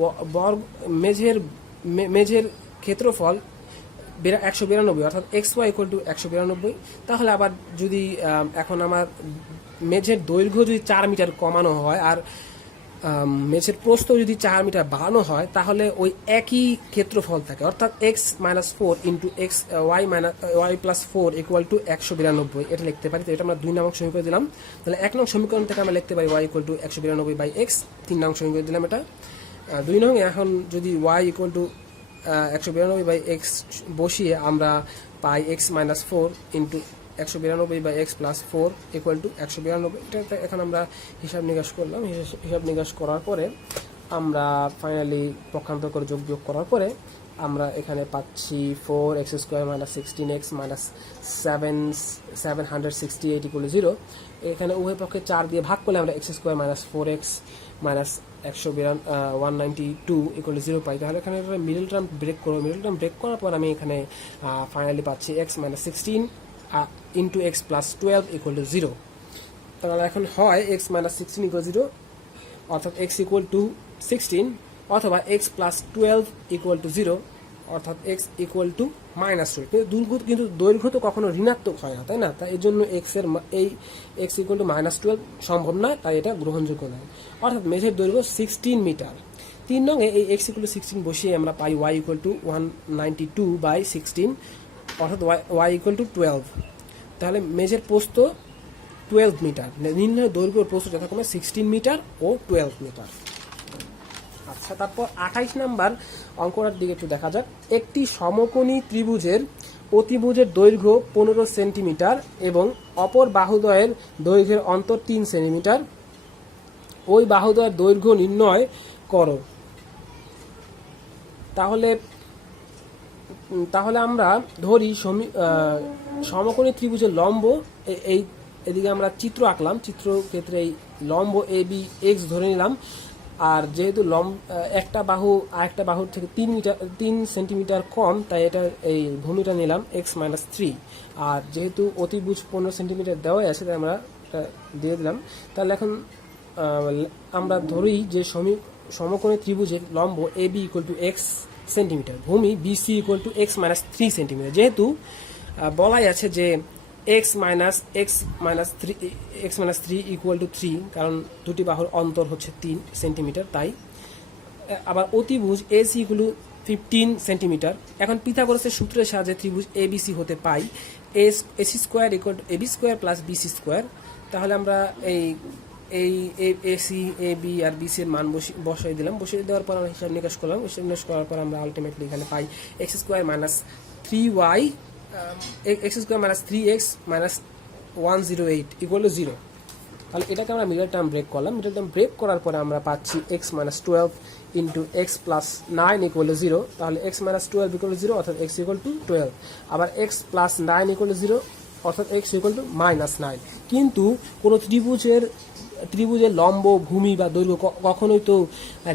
মেঝের ক্ষেত্রফল 192 অর্থাৎ এক্স ওয়াই ইকুয়াল টু 192। তাহলে আবার যদি এখন আমার মেঝের দৈর্ঘ্য যদি 4 মিটার কমানো হয় আর মেঝের প্রস্থ যদি 4 মিটার বাড়ানো হয় তাহলে ওই একই ক্ষেত্রফল থাকে, অর্থাৎ x minus 4 into x y plus 4 equal to 192, এটা লিখতে পারি। তো এটা আমরা 2 নং সমীকরণ দিলাম। তাহলে 1 নং সমীকরণ থেকে আমরা লিখতে পারি y equal to 192 by x. 3 নং সমীকরণ দিলাম এটা। 2 নং এখন যদি y equal to 192 by x বসিয়ে আমরা পাই x minus 4 into 192 by x plus 4 equal to 192। এটা এখন আমরা হিসাব নিকাশ করলাম। হিসাব নিকাশ করার পরে আমরা ফাইনালি পক্ষান্তর করে যোগ করার পরে আমরা এখানে পাচ্ছি 4x square minus 16x minus 768 equal to 0। এখানে উভয় পক্ষে 4 দিয়ে ভাগ করলে আমরা x square minus 4x minus 192 equal to 0 পাই। তাহলে এখানে মিডল টার্ম ব্রেক করবো। মিডল টার্ম ব্রেক করার পর আমি এখানে ফাইনালি পাচ্ছি x minus 16 into x plus 12 equal to 0। তাহলে এখন হয় এক্স মাইনাস 16 ইকুয়াল 0 অর্থাৎ এক্স ইকুয়াল টু 16, অথবা এক্স প্লাস 12 ইকুয়াল টু 0 অর্থাৎ এক্স ইকুয়াল টু মাইনাস 12। কিন্তু দৈর্ঘ্য তো কখনো ঋণাত্মক হয় না, তাই না? তাই এর জন্য এই এক্স ইকুয়াল টু মাইনাস 12 সম্ভব নয়, তাই এটা গ্রহণযোগ্য নয়। অর্থাৎ মেঝের দৈর্ঘ্য 16 মিটার। 3 নং এই এক্স ইকুয়াল টু 16 বসিয়ে আমরা পাই ওয়াই ইকুয়াল টু 192 বাই 16 অর্থাৎ ওয়াই ইকুয়াল টু 12। তাহলে মেঝের প্রস্থ 12 মিটার, নির্ণয় দৈর্ঘ্য প্রস্থ যথাক্রমে 16 মিটার ও 12 মিটার। আচ্ছা, তারপর 28 নাম্বার অঙ্কটার দিকে একটু দেখা যাক। একটি সমকোণী ত্রিভুজের অতিভুজের দৈর্ঘ্য 15 সেন্টিমিটার এবং অপর বাহুদ্বয়ের দৈর্ঘ্যের অন্তর 3 সেন্টিমিটার। ওই বাহুদ্বয়ের দৈর্ঘ্য নির্ণয় করো। তাহলে আমরা ধরি সমকোণী ত্রিভুজের লম্ব, এই এদিকে আমরা চিত্র আঁকলাম। চিত্র ক্ষেত্রে এই লম্ব এ বি এক্স ধরে নিলাম। আর যেহেতু একটা বাহু আরেকটা বাহুর থেকে 3 সেন্টিমিটার কম, তাই এটা এই ভূমিটা নিলাম এক্স মাইনাস 3। আর যেহেতু অতিভুজ 15 সেন্টিমিটার দেওয়াই আছে, তাই আমরা দিয়ে দিলাম। তাহলে এখন আমরা ধরি যে সমকোণী ত্রিভুজের লম্ব A B equal to x centimetre, ভূমি BC equal to x minus 3 centimetre. যেহেতু বলাই আছে যে এক্স মাইনাস 3 ইকুয়াল টু 3, কারণ দুটি বাহুর অন্তর হচ্ছে 3 সেন্টিমিটার, তাই। আবার অতিভুজ এসি ইকুয়াল টু 15 সেন্টিমিটার। এখন পিথাগোরাসের সূত্রের সাহায্যে ত্রিভুজ এবিসি হতে পাই AC square equal to AB square plus BC square. তাহলে আমরা এই এসি এ বি আর বিসি এর মান বসিয়ে দিলাম। বসিয়ে দেওয়ার পর আমরা হিসাব নিকাশ করলাম। হিসাব নিকাশ করার পর আমরা আলটিমেটলি এখানে পাই x square minus 3y x square minus 3x minus 108 equal to 0। তাহলে এটাকে আমরা মিডল টার্ম ব্রেক করলাম। মিডল টার্ম ব্রেক করার পরে আমরা পাচ্ছি x minus 12 into x plus 9 equal to 0। তাহলে এক্স মাইনাস 12 ইকুয়াল টু 0 অর্থাৎ এক্স ইকুয়াল টু 12। আবার এক্স প্লাস 9 ইকুয়াল টু 0 অর্থাৎ এক্স ইকুয়াল টু মাইনাস 9। কিন্তু কোনো ত্রিভুজের লম্ব, ভূমি বা দৈর্ঘ্য কখনোই তো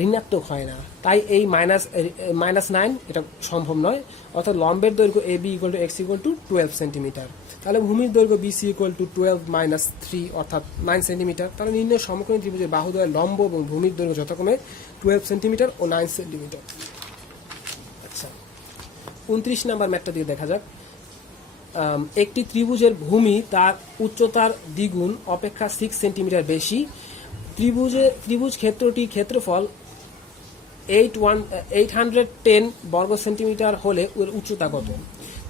ঋণাত্মক হয় না, তাই এই মাইনাস 9 এটা সম্ভব নয়। অর্থাৎ লম্বের দৈর্ঘ্য A B equal to x equal to 12 centimetre. তাহলে ভূমির দৈর্ঘ্য বিসি ইকুয়াল টু 12 মাইনাস 3 অর্থাৎ 9 সেন্টিমিটার। তাহলে নির্ণয় সমকোণী ত্রিভুজের বাহুদ্বয়ের লম্ব এবং ভূমির দৈর্ঘ্য যথাক্রমে 12 সেন্টিমিটার ও 9 সেন্টিমিটার। আচ্ছা, 29 নাম্বার ম্যাথটা দিয়ে দেখা যাক। একটি ত্রিভুজের ভূমি তার উচ্চতার দ্বিগুণ অপেক্ষা 6 সেন্টিমিটার বেশি। ত্রিভুজ ক্ষেত্রটির ক্ষেত্রফল 810 বর্গ সেন্টিমিটার হলে এর উচ্চতা কত?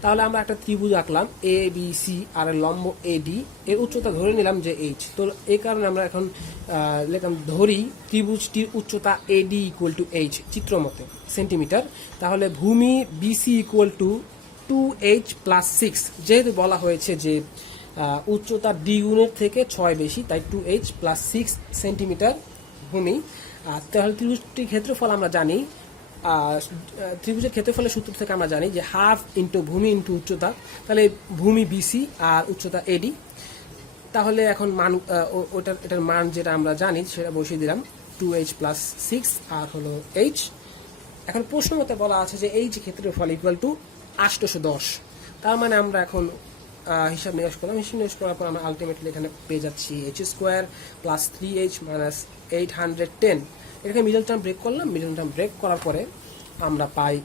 তাহলে আমরা একটা ত্রিভুজ আঁকলাম এ বি সি আর লম্ব এডি, এর উচ্চতা ধরে নিলাম যে এইচ। তো এই কারণে আমরা এখন লিখলাম ধরি ত্রিভুজটির উচ্চতা এডি ইকুয়াল টু এইচ চিত্রমতে সেন্টিমিটার। তাহলে ভূমি BC equal two 2h plus 6, যেহেতু বলা হয়েছে যে উচ্চতা দ্বিগুণের থেকে 6 বেশি, তাই 2h প্লাস 6 সেন্টিমিটার ভূমি। তাহলে ত্রিভুজটির ক্ষেত্রফল আমরা জানি, ত্রিভুজের ক্ষেত্রফলের সূত্র থেকে আমরা জানি যে হাফ ইন্টু ভূমি ইন্টু উচ্চতা। তাহলে ভূমি বিসি আর উচ্চতা এডি। তাহলে এখন মান এটার মান যেটা আমরা জানি সেটা বসিয়ে দিলাম 2h প্লাস 6 আর হলো h। এখন প্রশ্ন মতে বলা আছে যে এই যে ক্ষেত্রফল ইকুয়াল টু 810। তার মানে আমরা এখন হিসাব নিকাশ করলাম। হিসাব নিকাশ করার পর আমরা আলটিমেটলি এখানে পেয়ে যাচ্ছি H square plus 3h minus 810। এটাকে মিডল টার্ম ব্রেক করলাম। মিডল টার্ম ব্রেক করার পরে আমরা পাই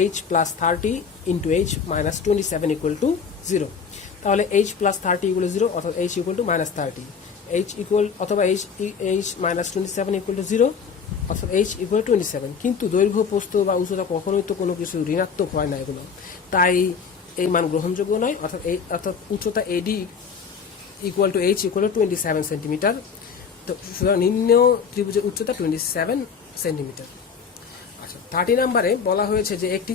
h plus 30 into h minus 27 equal to 0। তাহলে এইচ প্লাস 30 ইকুয়াল টু 0, অর্থাৎ h equal to minus 30, h equal অথবা এইচ মাইনাস 27 ইকুয়াল টু 0, অর্থাৎ এইচ ইকুয়াল 27। কিন্তু দৈর্ঘ্য, প্রস্থ বা উচ্চতা কখনোই তো কোনো কিছু ঋণাত্মক হয় না এগুলো, তাই এই মান গ্রহণযোগ্য নয়। অর্থাৎ উচ্চতা AD equal to H equal two 27 centimetre. তো সুতরাং নিম্ন ত্রিভুজের উচ্চতা 27 সেন্টিমিটার। আচ্ছা, 30 নম্বরে বলা হয়েছে যে একটি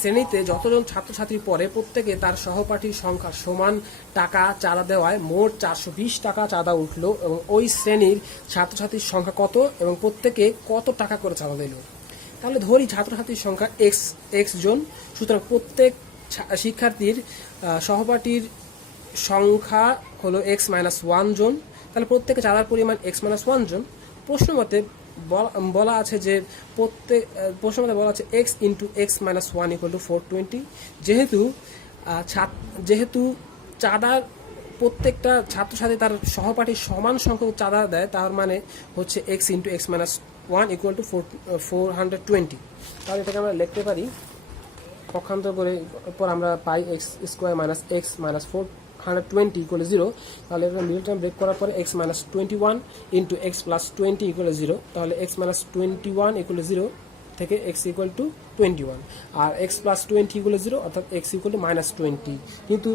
শ্রেণীতে যতজন ছাত্রছাত্রী পড়ে প্রত্যেকে তার সহপাঠীর সংখ্যা সমান টাকা চাঁদা দেওয়ায় মোট 420 টাকা চাঁদা উঠলো, এবং ওই শ্রেণীর ছাত্রছাত্রীর সংখ্যা কত এবং প্রত্যেকে কত টাকা করে চাঁদা দিল। তাহলে ধরি ছাত্রছাত্রীর সংখ্যা এক্স জন, সুতরাং প্রত্যেক শিক্ষার্থীর সহপাঠীর সংখ্যা হলো এক্স মাইনাস 1 জন। তাহলে প্রত্যেকে চাঁদার পরিমাণ এক্স মাইনাস 1 জন। প্রশ্ন মতে বলা আছে যে x into x minus 1 equal two 420। যেহেতু চাঁদার প্রত্যেকটা ছাত্রছাত্রী তার সহপাঠীর সমান সংখ্যক চাঁদা দেয়, তার মানে হচ্ছে x into x minus 1 equal two 420। তাহলে এটাকে আমরা লিখতে পারি, পক্ষান্তর করে পর আমরা পাই x square minus x minus 420 equal 0। তাহলে এটা মিডল টার্ম ব্রেক করার পরে x minus 21 into x plus 20 equal 0। তাহলে এক্স মাইনাস 21 ইকুয়াল 0 থেকে এক্স ইকুয়াল টু 21, আর এক্স প্লাস 20 ইকুয়াল 0, অর্থাৎ এক্স ইকুয়াল টু মাইনাস 20। কিন্তু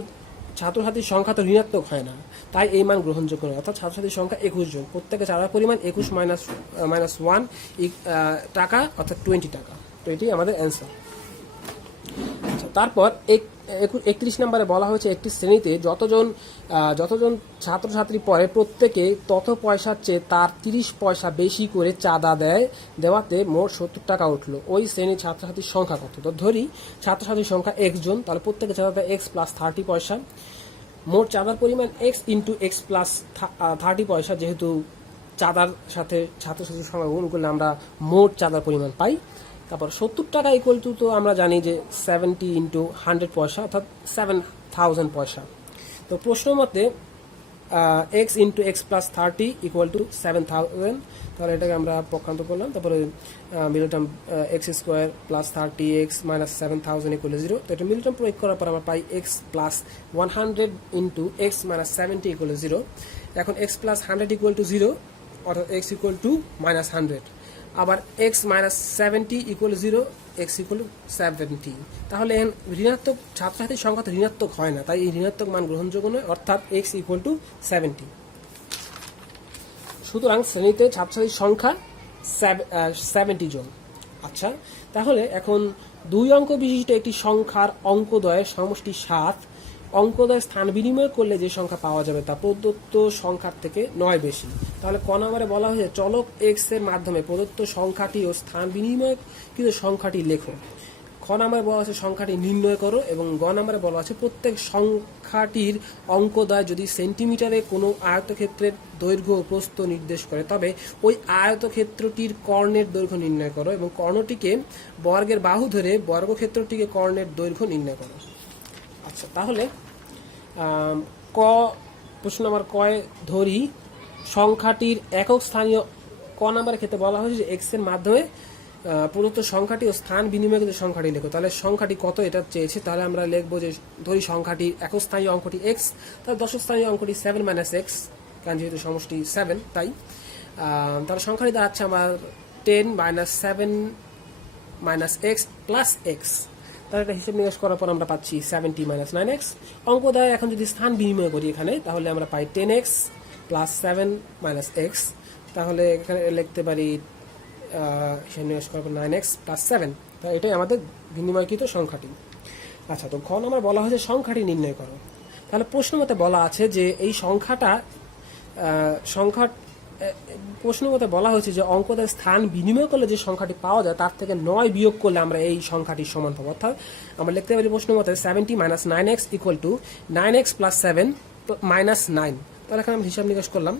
ছাত্রছাত্রীর সংখ্যা তো ঋণাত্মক হয় না, তাই এই মান গ্রহণযোগ্য নয়। অর্থাৎ ছাত্রছাত্রীর সংখ্যা 21 জন, প্রত্যেকে চাঁদার পরিমাণ 21 মাইনাস 1 টাকা, অর্থাৎ 20 টাকা। তো এটি আমাদের অ্যান্সার। তারপর 31 নম্বরে বলা হয়েছে একটি শ্রেণীতে যতজন ছাত্রছাত্রী পড়ে প্রত্যেকে তত পয়সার চেয়ে তার 30 পয়সা বেশি করে চাঁদা দেওয়াতে মোট 70 টাকা উঠলো। ওই শ্রেণীর ছাত্রছাত্রীর সংখ্যা কত? তো ধরি ছাত্রছাত্রীর সংখ্যা এক্স জন, তাহলে প্রত্যেকে চাঁদা দেয় এক্স প্লাস 30 পয়সা। মোট চাঁদার পরিমাণ এক্স ইন্টু এক্স প্লাস 30 পয়সা। যেহেতু চাঁদার সাথে ছাত্রছাত্রীর সংখ্যা গুণ করলে আমরা মোট চাঁদার পরিমাণ পাই। তারপর 70 টাকা ইকুয়াল টু, তো আমরা জানি যে 70 ইন্টু 100 পয়সা, অর্থাৎ 7000 পয়সা। তো প্রশ্ন মতে x into x plus 30 equal to 7000। তাহলে এটাকে আমরা পক্ষান্তর করলাম। তারপরে middle term x square plus 30 x minus 7000 equal 0। তো এটা মিডল টার্ম প্রয়োগ করার পর আমরা পাই x plus 100 into x minus 70 equal 0। এখন এক্স প্লাস 100 ইকুয়াল টু 0, অর্থাৎ এক্স ইকুয়াল টু মাইনাস 100। আবার x minus 70 equal 0, x equal 70। তাহলে ঋণাত্মক ছাত্রছাত্রীর সংখ্যা তো ঋণাত্মক হয় না, তাই এই ঋণাত্মক মান গ্রহণযোগ্য নয়, অর্থাৎ এক্স ইকুয়াল টু 70। সুতরাং শ্রেণীতে ছাত্রছাত্রীর সংখ্যা 70 জন। আচ্ছা, তাহলে এখন 2 অঙ্ক বিশিষ্ট একটি সংখ্যার অঙ্কদ্বয়ের সমষ্টি 7, অঙ্কদ্বয় স্থান বিনিময় করলে যে সংখ্যা পাওয়া যাবে তা প্রদত্ত সংখ্যার থেকে 9 বেশি। তাহলে ক নম্বরে বলা হয়েছে চলক এক্স এর মাধ্যমে প্রদত্ত সংখ্যাটি ও স্থান বিনিময় কিন্তু সংখ্যাটি লেখো। খ নম্বরে বলা আছে সংখ্যাটি নির্ণয় করো, এবং গ নম্বরে বলা আছে প্রত্যেক সংখ্যাটির অঙ্কদ্বয় যদি সেন্টিমিটারে কোনো আয়তক্ষেত্রের দৈর্ঘ্য ও প্রস্থ নির্দেশ করে তবে ওই আয়তক্ষেত্রটির কর্ণের দৈর্ঘ্য নির্ণয় করো, এবং কর্ণটিকে বর্গের বাহু ধরে বর্গক্ষেত্রটিকে কর্ণের দৈর্ঘ্য নির্ণয় করো। আচ্ছা, তাহলে প্রশ্ন নম্বর কয় ধরি সংখ্যাটির একক স্থানীয়, ক নম্বরের ক্ষেত্রে বলা হয়েছে যে এক্স এর মাধ্যমে প্রদত্ত সংখ্যাটি ও স্থান বিনিময় কিন্তু সংখ্যাটি লেখো। তাহলে সংখ্যাটি কত এটা চেয়েছে, তাহলে আমরা লিখবো যে ধরি সংখ্যাটির একক স্থানীয় অঙ্কটি এক্স, তাহলে দশক স্থানীয় অঙ্কটি 7 মাইনাস এক্স, কারণ যেহেতু সমষ্টি 7 তাই। তাহলে সংখ্যাটি দাঁড়াচ্ছে আমার 10 minus 7 minus x plus x. তাহলে এটা হিসেব নিকাশ করার পর আমরা পাচ্ছি 70 মাইনাস 9x। অঙ্কদ্বয় এখন যদি স্থান বিনিময় করি এখানে, তাহলে আমরা পাই 10x প্লাস 7 মাইনাস এক্স। তাহলে এখানে লিখতে পারি হিসেব নিকাশ করার পর 9x প্লাস 7। তাহলে এটাই আমাদের বিনিময়কৃত সংখ্যাটি। আচ্ছা, তো ঘ নম্বর বলা হয়েছে সংখ্যাটি নির্ণয় করো। তাহলে প্রশ্ন মতে বলা আছে যে এই প্রশ্ন মতে বলা হয়েছে যে অঙ্কদের স্থান বিনিময় করলে যে সংখ্যাটি পাওয়া যায় তার থেকে 9 বিয়োগ করলে আমরা এই সংখ্যাটির সমান পাবো। অর্থাৎ আমরা লিখতে পারি প্রশ্ন মতে 70 minus 9x equal to 9x plus 7 minus 9। তাহলে এখানে আমরা হিসাব নিকাশ করলাম,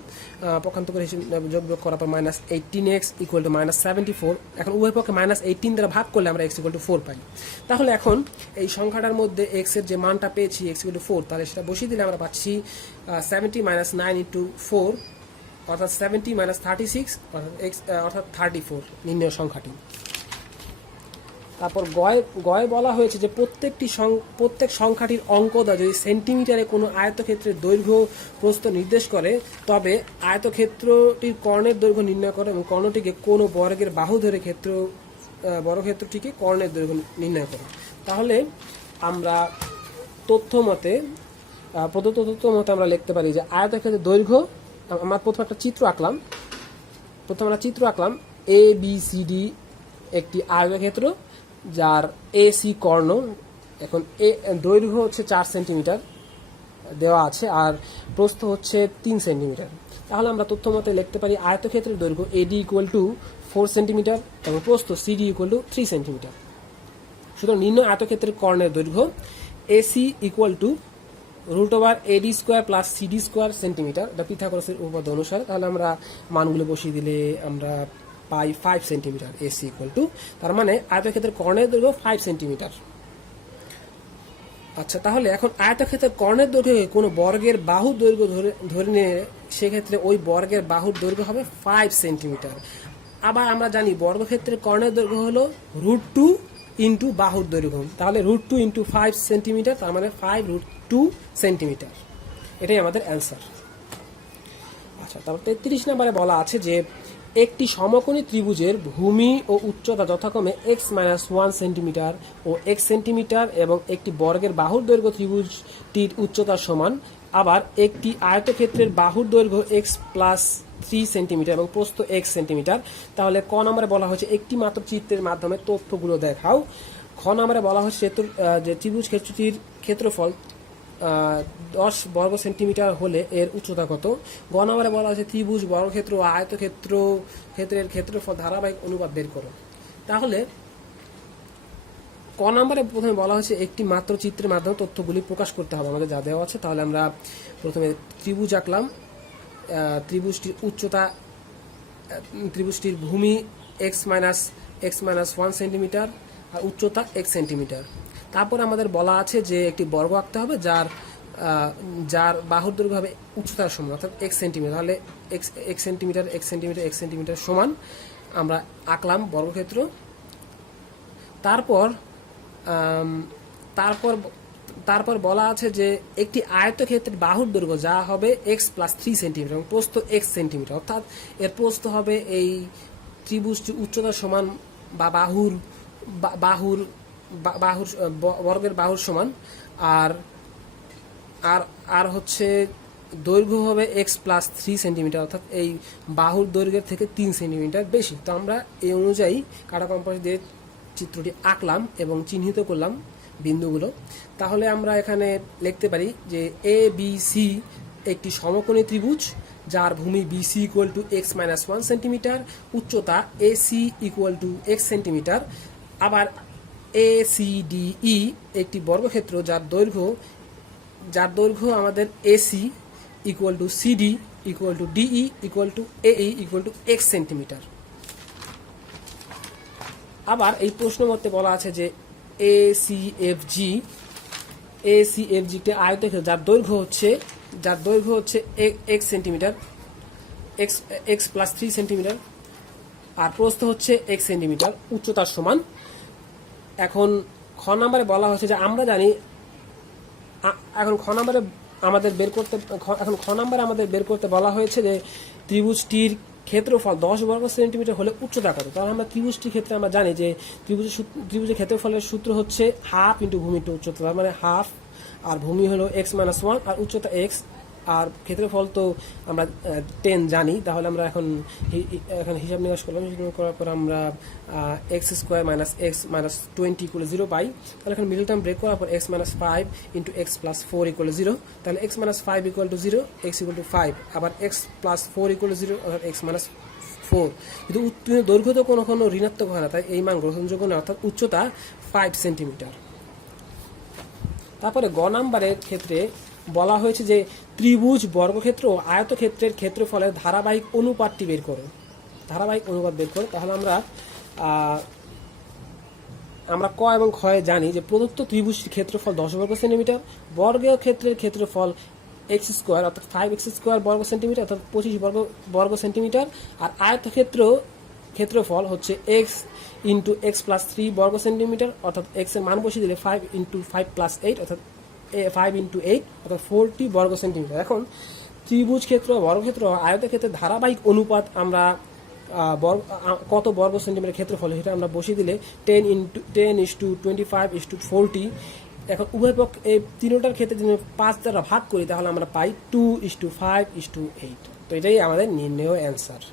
পক্ষান্তর করে যোগ করার পর minus 18x equal to minus 74। এখন উভয় পক্ষে মাইনাস 18 দ্বারা ভাগ করলে আমরা x ইকুয়াল টু 4 পাই। তাহলে এখন এই সংখ্যাটার মধ্যে x এর যে মানটা পেয়েছি x ইকুয়াল টু 4, তাহলে সেটা বসিয়ে দিলে আমরা পাচ্ছি 70 মাইনাস 9 ইন্টু 4, অর্থাৎ 70 মাইনাস 36, অর্থাৎ 34 নির্ণয় সংখ্যাটি। তারপর গয়ে বলা হয়েছে যে প্রত্যেক সংখ্যাটির অঙ্কটা যদি সেন্টিমিটারে কোনো আয়তক্ষেত্রের দৈর্ঘ্য প্রস্থ নির্দেশ করে, তবে আয়তক্ষেত্রটির কর্ণের দৈর্ঘ্য নির্ণয় করে এবং কর্ণটিকে কোনো বর্গের বাহু ধরে বর্গক্ষেত্রটিকে কর্ণের দৈর্ঘ্য নির্ণয় করে। তাহলে আমরা প্রদত্ত তথ্য মতে আমরা লিখতে পারি যে আয়তক্ষেত্রের দৈর্ঘ্য, আমরা প্রথমে একটা চিত্র আঁকলাম, ABCD একটি আয়তক্ষেত্র যার AC কর্ণ, এখন দৈর্ঘ্য হচ্ছে 4 সেন্টিমিটার দেওয়া আছে আর প্রস্থ হচ্ছে 3 সেন্টিমিটার। তাহলে আমরা তথ্য মতে লিখতে পারি আয়তক্ষেত্রের দৈর্ঘ্য AD = 4 সেন্টিমিটার এবং প্রস্থ CD = 3 সেন্টিমিটার। সুতরাং নির্ণয় আয়তক্ষেত্রের কর্ণের দৈর্ঘ্য AC = √AD² + CD² সেন্টিমিটার, এটা পিথাগোরাসের উপপাদ্য অনুসারে। তাহলে আমরা মানগুলো বসিয়ে দিলে আমরা পাই 5 সেন্টিমিটার AC = তার মানে আয়তক্ষেত্রের কর্ণের দৈর্ঘ্য 5 সেন্টিমিটার। আচ্ছা, তাহলে এখন আয়তক্ষেত্রের কর্ণের দৈর্ঘ্য কোনো বর্গের বাহুর দৈর্ঘ্য ধরে নিয়ে সেক্ষেত্রে ওই বর্গের বাহুর দৈর্ঘ্য হবে 5 সেন্টিমিটার। আবার আমরা জানি বর্গক্ষেত্রের কর্ণের দৈর্ঘ্য হলো √2 ইন্টু বাহুর দৈর্ঘ্য, তাহলে √2 ইন্টু 5 সেন্টিমিটার, তার মানে 5√2 সেন্টিমিটার। এটাই আমাদের অ্যান্সার। আচ্ছা, তারপর 33 নম্বরে বলা আছে যে একটি সমকোণী ত্রিভুজের ভূমি ও উচ্চতা যথাক্রমে x-1 সেন্টিমিটার ও x সেন্টিমিটার এবং একটি বর্গের বাহুর দৈর্ঘ্য ত্রিভুজটির উচ্চতার সমান। আবার একটি আয়তক্ষেত্রের বাহুর দৈর্ঘ্য x+3 সেন্টিমিটার এবং প্রস্থ x সেন্টিমিটার। তাহলে ক নম্বরে বলা হয়েছে একটি মাত্র চিত্রের মাধ্যমে তথ্যগুলো দেখাও। খ নম্বরে বলা হচ্ছে যে ত্রিভুজ ক্ষেত্রটির ক্ষেত্রফল 10 বর্গ সেন্টিমিটার হলে এর উচ্চতা কত। গ নম্বরে বলা হয়েছে ত্রিভুজ, বর্গক্ষেত্র ও ক্ষেত্রের ক্ষেত্রফল ধারাবাহিক অনুপাত বের করো। তাহলে ক নম্বরে প্রথমে বলা হয়েছে একটি মাত্র চিত্রের মাধ্যমে তথ্যগুলি প্রকাশ করতে হবে আমাদের যা দেওয়া আছে। তাহলে আমরা প্রথমে ত্রিভুজ আঁকলাম, ত্রিভুজটির উচ্চতা, ত্রিভুজটির ভূমি x-1 সেন্টিমিটার আর উচ্চতা x সেন্টিমিটার। তারপর আমাদের বলা আছে যে একটি বর্গ আঁকতে হবে যার বাহুর দৈর্ঘ্য হবে উচ্চতার সমান, অর্থাৎ x সেন্টিমিটার। তাহলে x সেন্টিমিটার সমান আমরা আঁকলাম বর্গক্ষেত্র। তারপর বলা আছে যে একটি আয়তক্ষেত্রের বাহুর দৈর্ঘ্য যা হবে x+3 সেন্টিমিটার এবং প্রস্থ x সেন্টিমিটার, অর্থাৎ এর প্রস্থ হবে এই ত্রিভুজটির উচ্চতার সমান বা বর্গের বাহুর সমান, আর হচ্ছে দৈর্ঘ্য হবে x+3 সেন্টিমিটার, অর্থাৎ এই বাহুর দৈর্ঘ্যের থেকে 3 সেন্টিমিটার বেশি। তো আমরা এই অনুযায়ী কাটা কম্পাস দিয়ে চিত্রটি আঁকলাম এবং চিহ্নিত করলাম বিন্দুগুলো। তাহলে আমরা এখানে লিখতে পারি যে ABC একটি সমকোণী ত্রিভুজ যার ভূমি BC = x-1 সেন্টিমিটার, উচ্চতা AC = x সেন্টিমিটার। আবার ACDE একটি বর্গক্ষেত্র যার দৈর্ঘ্য আমাদের AC = CD = DE = AE = x centimetre. আবার এই প্রশ্ন মতে বলা আছে যে ACFG একটি আয়তক্ষেত্র যার দৈর্ঘ্য হচ্ছে x সেন্টিমিটার, x+3 সেন্টিমিটার আর প্রস্থ হচ্ছে x সেন্টিমিটার, উচ্চতার সমান। এখন খ নম্বরে বলা হয়েছে যে আমরা জানি, এখন খ নম্বরে আমাদের বের করতে বলা হয়েছে যে ত্রিভুজটির ক্ষেত্রফল 10 বর্গ সেন্টিমিটার হলে উচ্চতা কত। তাহলে আমরা ত্রিভুজটির ক্ষেত্রে আমরা জানি যে ত্রিভুজের ক্ষেত্রফলের সূত্র হচ্ছে হাফ ইন্টু ভূমি ইন্টু উচ্চতা, তার মানে হাফ, আর ভূমি হলো x-1 আর উচ্চতা x, আর ক্ষেত্রফল তো আমরা 10 জানি। তাহলে আমরা এখন হিসাব নিকাশ করলাম, করার পর আমরা x² - x - 20 = 0 পাই। তাহলে এখন মিডল টার্ম ব্রেক করার পর x-5 × x+4 = 0। তাহলে x-5 = 0, x = 5, আবার x+4 = 0, অর্থাৎ x-4। কিন্তু দৈর্ঘ্য তো কোনো ঋণাত্মক হয় না, তাই এই মান গ্রহণযোগ্য না, অর্থাৎ উচ্চতা 5 সেন্টিমিটার। তারপরে গ নাম্বারের ক্ষেত্রে বলা হয়েছে যে ত্রিভুজ, বর্গক্ষেত্র ও আয়তক্ষেত্রের ক্ষেত্রফলের ধারাবাহিক অনুপাতটি বের করো। তাহলে আমরা ক এবং ক্ষয়ে জানি যে প্রদত্ত ত্রিভুজটির ক্ষেত্রফল 10 বর্গ সেন্টিমিটার, বর্গীয় ক্ষেত্রের ক্ষেত্রফল x² অর্থাৎ 5x² বর্গ সেন্টিমিটার অর্থাৎ 25 বর্গ সেন্টিমিটার, আর আয়তক্ষেত্র ক্ষেত্রফল হচ্ছে এক্স ইন্টু এক্স প্লাস 3 বর্গ সেন্টিমিটার, অর্থাৎ এক্স এর মান বসিয়ে দিলে 5 ইন্টু 5 প্লাস 8 অর্থাৎ 5 ইন্টু 8 অর্থাৎ 40 বর্গ সেন্টিমিটার। এখন ত্রিভুজ ক্ষেত্র, বর্গক্ষেত্র, আয়তক্ষেত্রের ধারাবাহিক অনুপাত আমরা কত বর্গ সেন্টিমিটার ক্ষেত্রফল সেটা আমরা বসিয়ে দিলে 10:10:25:40। এখন উভয় পক্ষ এই তিনটার ক্ষেত্রে যদি 5 দ্বারা ভাগ করি তাহলে আমরা পাই 2:5:8। তো এটাই আমাদের নির্ণয় অ্যান্সার।